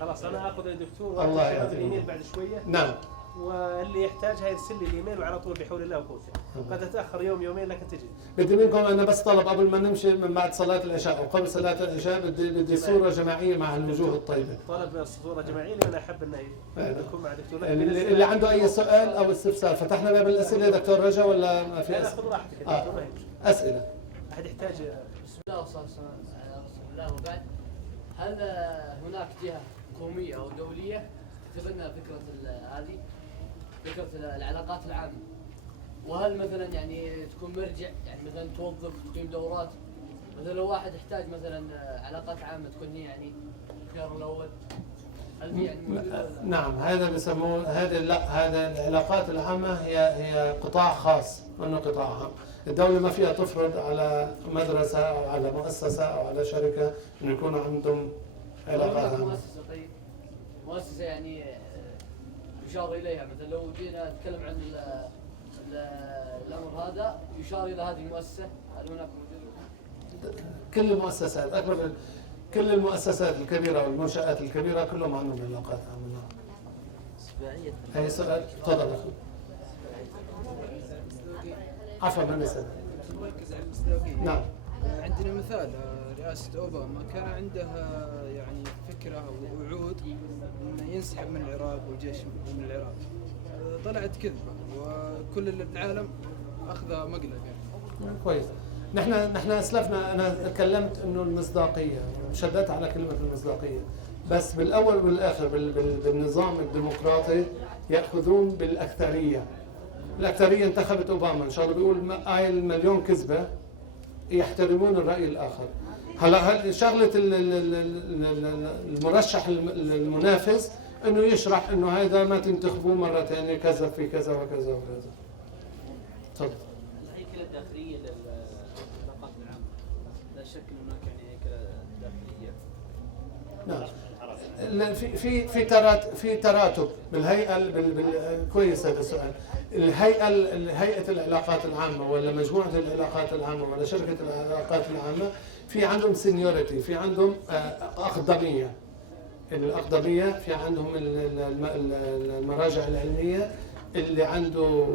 خلاص انا اخذ الدكتور الله وأعطي يعطيك الايميل بعد شويه. نعم. واللي يحتاجها يرسل لي الايميل وعلى طول بحول الله وقوته. قد تتاخر يوم يومين لكن تجي. بدي منكم انا بس طلب قبل ما نمشي من بعد صلاه العشاء او قبل صلاه العشاء بدي صوره جماعيه مع الوجوه الطيبه. طلب صوره جماعيه لان احب انه يكون مع دكتور. اللي عنده اي سؤال او استفسار فتحنا باب الاسئله دكتور رجا ولا ما في لا اسئله؟ خذ راحتك اسئله. احد يحتاج. بسم الله والصلاه والسلام على رسول الله وبعد. هل هناك جهه قوميه او دوليه تتبنى فكره العلاقات العامه؟ وهل مثلا يعني تكون مرجع يعني مثلا توظف تقيم دورات مثلا لو واحد يحتاج مثلا علاقات عامه تكون هي يعني الخيار الاول؟ هل هي يعني موجوده؟ نعم هذا بسموه هذا العلاقات العامه هي قطاع خاص منه قطاع عام. الدولة ما فيها تفرض على مدرسة أو على مؤسسة أو على شركة إنه يكون عندهم علاقات عامة. مؤسسة يعني يشار إليها مثلا لو جينا نتكلم عن الأمر هذا يشار إلى هذه المؤسسة. هل هناك كل المؤسسات كل المؤسسات الكبيرة والمنشآت الكبيرة كلهم عندهم علاقات عامة. هي سؤال تفضل أخي. عفوا من يسأل. مركز على المصداقية. نعم. عندنا مثال رئاسة أوباما كان عندها يعني فكرة ووعود إنه ينسحب من العراق والجيش من العراق. طلعت كذبة وكل العالم أخذها مقلب يعني. كويس. نحن اسلفنا انا تكلمت انه المصداقيه شددت على كلمه المصداقيه بس بالاول والاخر بالنظام الديمقراطي ياخذون بالاكثريه. الاكثريه انتخبت اوباما ان شاء الله بيقول قايل مليون كذبه يحترمون الراي الاخر. هلا شغله المرشح المنافس انه يشرح انه هذا ما تنتخبوه مره ثانيه كذب في كذا وكذا وكذا. تفضل. الهيكله الداخليه للعلاقات العامه لا شك ان هناك يعني هيكله داخليه. نعم. في تراتب بالهيئه كويس هذا السؤال. هيئه العلاقات العامه ولا مجموعه العلاقات العامه ولا شركه العلاقات العامه في عندهم سينيورتي في عندهم اقدميه. الاقدميه في عندهم المراجع العلميه اللي عنده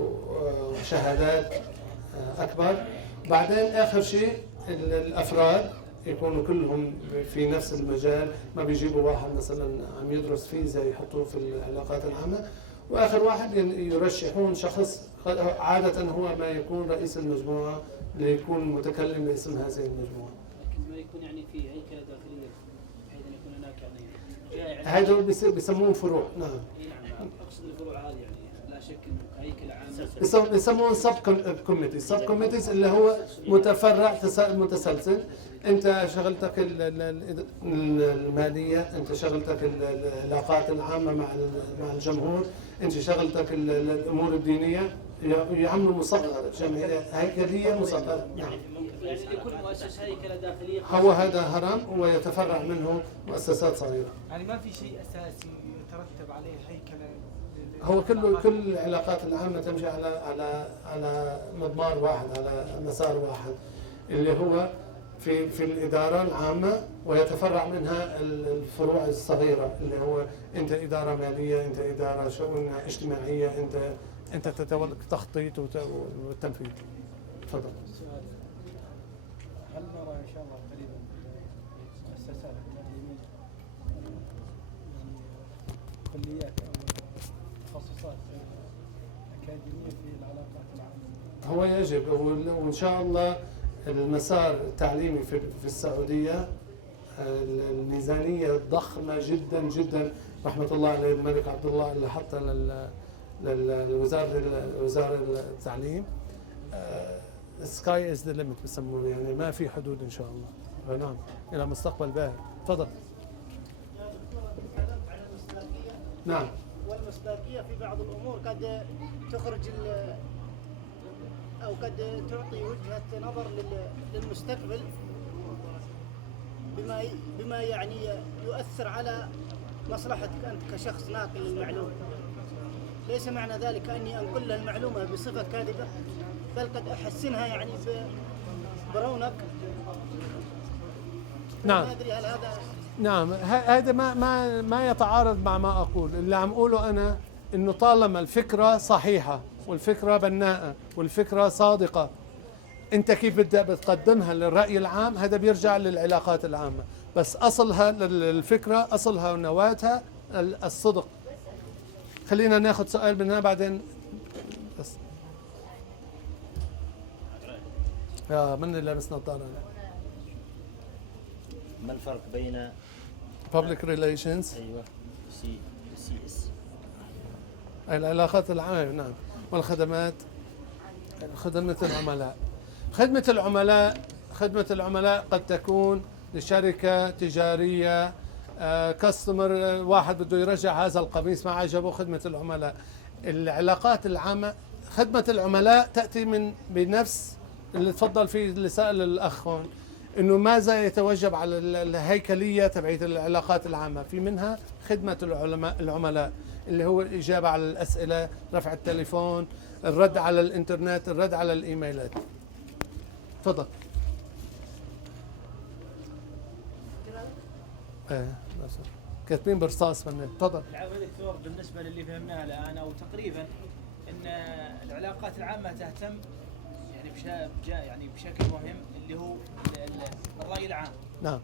شهادات اكبر. بعدين اخر شيء الافراد يكونوا كلهم في نفس المجال ما بيجيبوا واحد مثلا عم يدرس فيزا يحطوه في العلاقات العامه واخر واحد يرشحون شخص عاده هو ما يكون رئيس المجموعه ليكون متكلم باسم هذه المجموعه. لكن ما يكون يعني في هيكله داخليه بحيث ان يكون هناك يعني هذول بيسموهم فروع. نعم. نعم اقصد الفروع هذه يعني لا شك انه هيكله عامه بيسموهم سب كوميتيز اللي هو متفرع متسلسل. انت شغلتك الماليه، انت شغلتك العلاقات العامه مع الجمهور، انت شغلتك الامور الدينيه يعملوا مصغر هيكليه مصغره. يعني لكل مؤسسه هيكله داخليه هو هذا هرم ويتفرع منه مؤسسات صغيره. يعني ما في شيء اساسي يترتب عليه هيكله. هو كل العلاقات العامه تمشي على مضمار واحد، على مسار واحد اللي هو في الإدارة العامة ويتفرع منها الفروع الصغيرة اللي هو أنت إدارة مالية، أنت إدارة شؤون اجتماعية، أنت تتولى التخطيط والتنفيذ. تفضل. هل نرى إن شاء الله قريبا مؤسسات التعليمية كليات أو تخصصات أكاديمية في العلاقات العامة؟ هو يجب وإن شاء الله المسار التعليمي في السعودية الميزانية ضخمة جدا جدا رحمة الله عليه الملك عبد الله اللي حطها لوزارة التعليم. سكاي از ذا ليميت بسموه يعني ما في حدود ان شاء الله. فنعم الى مستقبل باهر. تفضل. يا دكتور تكلمت عن المصداقية. نعم. والمصداقية في بعض الامور قد تخرج أو قد تعطي وجهة نظر للمستقبل بما يعني يؤثر على مصلحتك أنت كشخص ناقل للمعلومة. ليس معنى ذلك أني أنقل له المعلومة بصفة كاذبة، بل قد أحسنها يعني برونق. نعم. ما أدري هل هذا نعم، هذا ما يتعارض مع ما أقول. اللي عم أقوله أنا إنه طالما الفكرة صحيحة والفكرة بناءة والفكرة صادقة، أنت كيف بدك بتقدمها للرأي العام هذا بيرجع للعلاقات العامة، بس أصلها الفكرة، أصلها ونواتها الصدق. خلينا ناخذ سؤال من هنا بعدين. بس يا مني لابس نظارة. ما الفرق بين Public Relations ايوه CS العلاقات العامة، نعم، والخدمات، خدمة العملاء. خدمة العملاء قد تكون لشركة تجارية، كاستمر واحد بده يرجع هذا القميص ما عجبه، خدمة العملاء. العلاقات العامة خدمة العملاء تأتي من بنفس اللي تفضل فيه اللي سأل الأخ هون، إنه ماذا يتوجب على الهيكلية تبعية العلاقات العامة. في منها خدمة العملاء اللي هو الإجابة على الأسئلة، رفع التليفون، الرد على الإنترنت، الرد على الإيميلات. تفضل. كاتبين برصاص منه. تفضل. العفو يا دكتور، بالنسبة للي فهمناه الآن أو تقريبا أن العلاقات العامة تهتم يعني بشكل مهم اللي هو الرأي العام. نعم.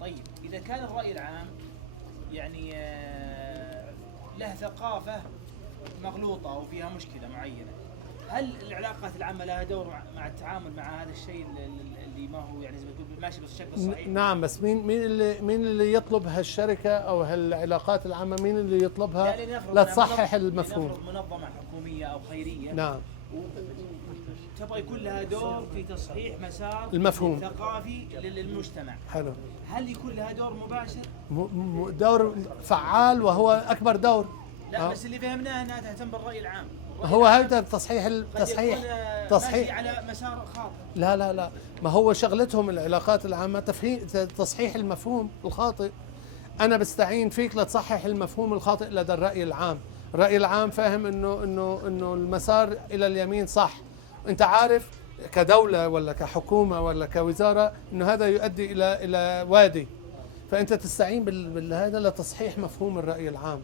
طيب إذا كان الرأي العام يعني له ثقافة مغلوطة أو فيها مشكلة معينة، هل العلاقات العامة لها دور مع التعامل مع هذا الشيء اللي ما هو يعني زي ما تقول ماشي بالشكل الصحيح؟ نعم، بس مين اللي يطلب هالشركة أو هالعلاقات العامة؟ مين اللي يطلبها لتصحح المفهوم؟ منظمة حكومية أو خيرية. نعم. تبغى يكون لها دور في تصحيح مسار المفهوم الثقافي للمجتمع. حلو. هل يكون لها دور مباشر؟ دور فعال وهو أكبر دور. لا بس اللي فهمناه أنها تهتم بالرأي العام. هو هذا تصحيح ماشي على مسار خاطئ. لا ما هو شغلتهم العلاقات العامة تصحيح المفهوم الخاطئ. أنا بستعين فيك لتصحح المفهوم الخاطئ لدى الرأي العام. الرأي العام فاهم إنه المسار إلى اليمين صح. أنت عارف كدولة ولا كحكومة ولا كوزارة إنه هذا يؤدي إلى وادي، فأنت تستعين بهذا لتصحيح مفهوم الرأي العام.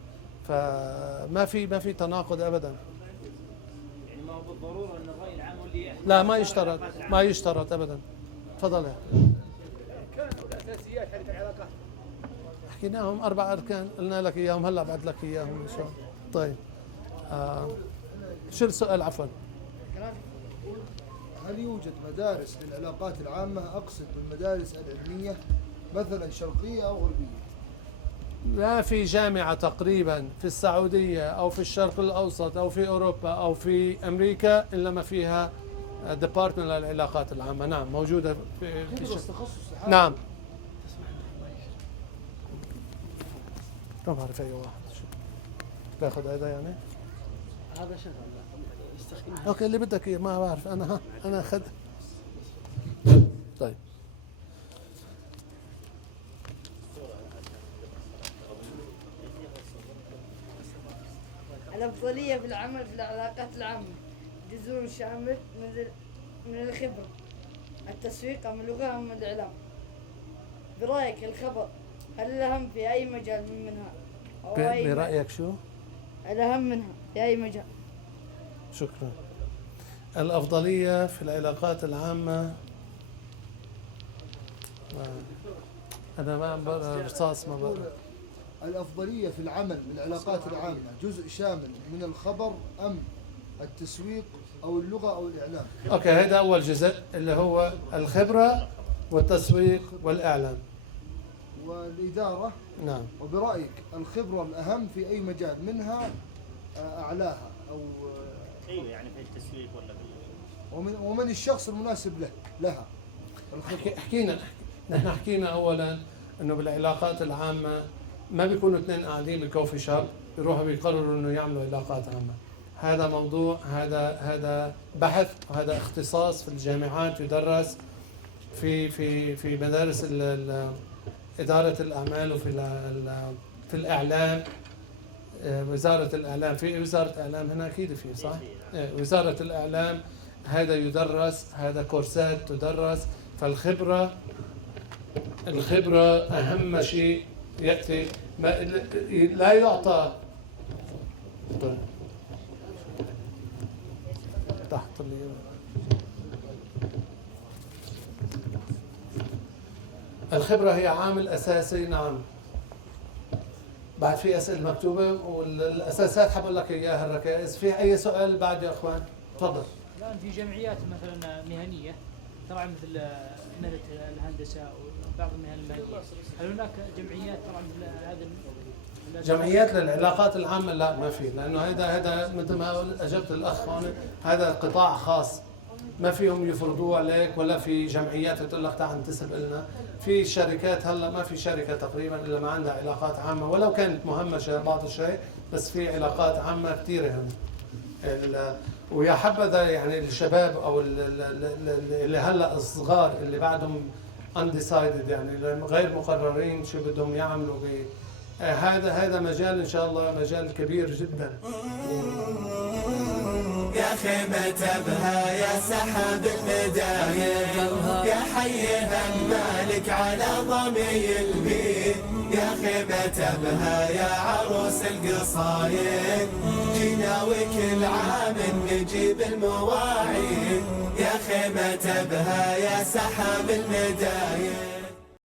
فما في تناقض أبدا. يعني ما هو بالضرورة إن الرأي العام هو اللي لا، ما يشترط أبدا. تفضل. كانوا الأساسيات حق العلاقات حكيناهم 4 أركان، قلنا لك إياهم، هلا بعد لك إياهم إن شاء الله. طيب شو السؤال؟ عفوا. هل يوجد مدارس للعلاقات العامة؟ أقصد بالمدارس العلمية مثلا شرقية أو غربية. لا في جامعة تقريبا في السعودية أو في الشرق الأوسط أو في أوروبا أو في أمريكا إلا ما فيها ديبارتمنت للعلاقات العامة. نعم موجودة في نعم. ما بعرف أي واحد تاخذ هذا يعني. هذا شغل يستخدمها. اوكي اللي بدك اياه، ما بعرف انا اخذ. طيب الأفضلية في العمل في العلاقات العامة جزء شامل من الخبرة، التسويق أم اللغة أم الإعلام. برأيك الخبر هل الأهم في أي مجال منها؟ برأيك شو؟ الأهم منها في أي مجال؟ شكرا. الأفضلية في العلاقات العامة، أنا ما بقرأ رصاص، ما بقرأ. الأفضلية في العمل بالعلاقات العامة جزء شامل من الخبر أم التسويق أو اللغة أو الإعلام؟ أوكي، هذا أول جزء اللي هو الخبرة والتسويق والإعلام والإدارة. نعم. وبرأيك الخبرة الأهم في أي مجال منها أعلاها أو ايوه يعني في التسويق ولا ومن الشخص المناسب لها حكينا نحن حكينا اولا انه بالعلاقات العامه ما بيكونوا اثنين قاعدين بالكوفي شوب بيروحوا بيقرروا انه يعملوا علاقات عامه. هذا موضوع، هذا بحث وهذا اختصاص في الجامعات يدرس في مدارس اداره الاعمال وفي في الاعلام. وزارة الإعلام، في وزارة إعلام هنا أكيد في صح؟ وزارة الإعلام هذا يدرس، هذا كورسات تدرس. فالخبرة أهم شيء يأتي، لا يعطى تحت الخبرة هي عامل أساسي. نعم. بعد في أسئلة مكتوبة والأساسات حبقول لك إياها الركائز. في أي سؤال بعد يا أخوان؟ تفضل. الآن في جمعيات مثلا مهنية طبعا مثل مهنة الهندسة وبعض المهن المهنية، هل هناك جمعيات طبعا مثل هذا جمعيات للعلاقات العامة؟ لا ما في، لأنه هذا مثل ما أجبت الأخ هون، هذا قطاع خاص ما فيهم يفرضوه عليك، ولا في جمعيات تقول لك تعال انتسب لنا. في شركات هلا ما في شركة تقريبا إلا ما عندها علاقات عامة، ولو كانت مهمشة بعض الشيء، بس في علاقات عامة كثيرة هنا. ويا حبذا يعني الشباب أو اللي هلا الصغار اللي بعدهم undecided يعني غير مقررين شو بدهم يعملوا هذا مجال إن شاء الله مجال كبير جدا. يا خيمة أبها يا سحاب المداير، يا حيها المالك على ضمي البيت، يا خيمة أبها يا عروس القصايد، جينا وكل عام نجيب المواعيد، يا خيمة أبها يا سحاب المداير.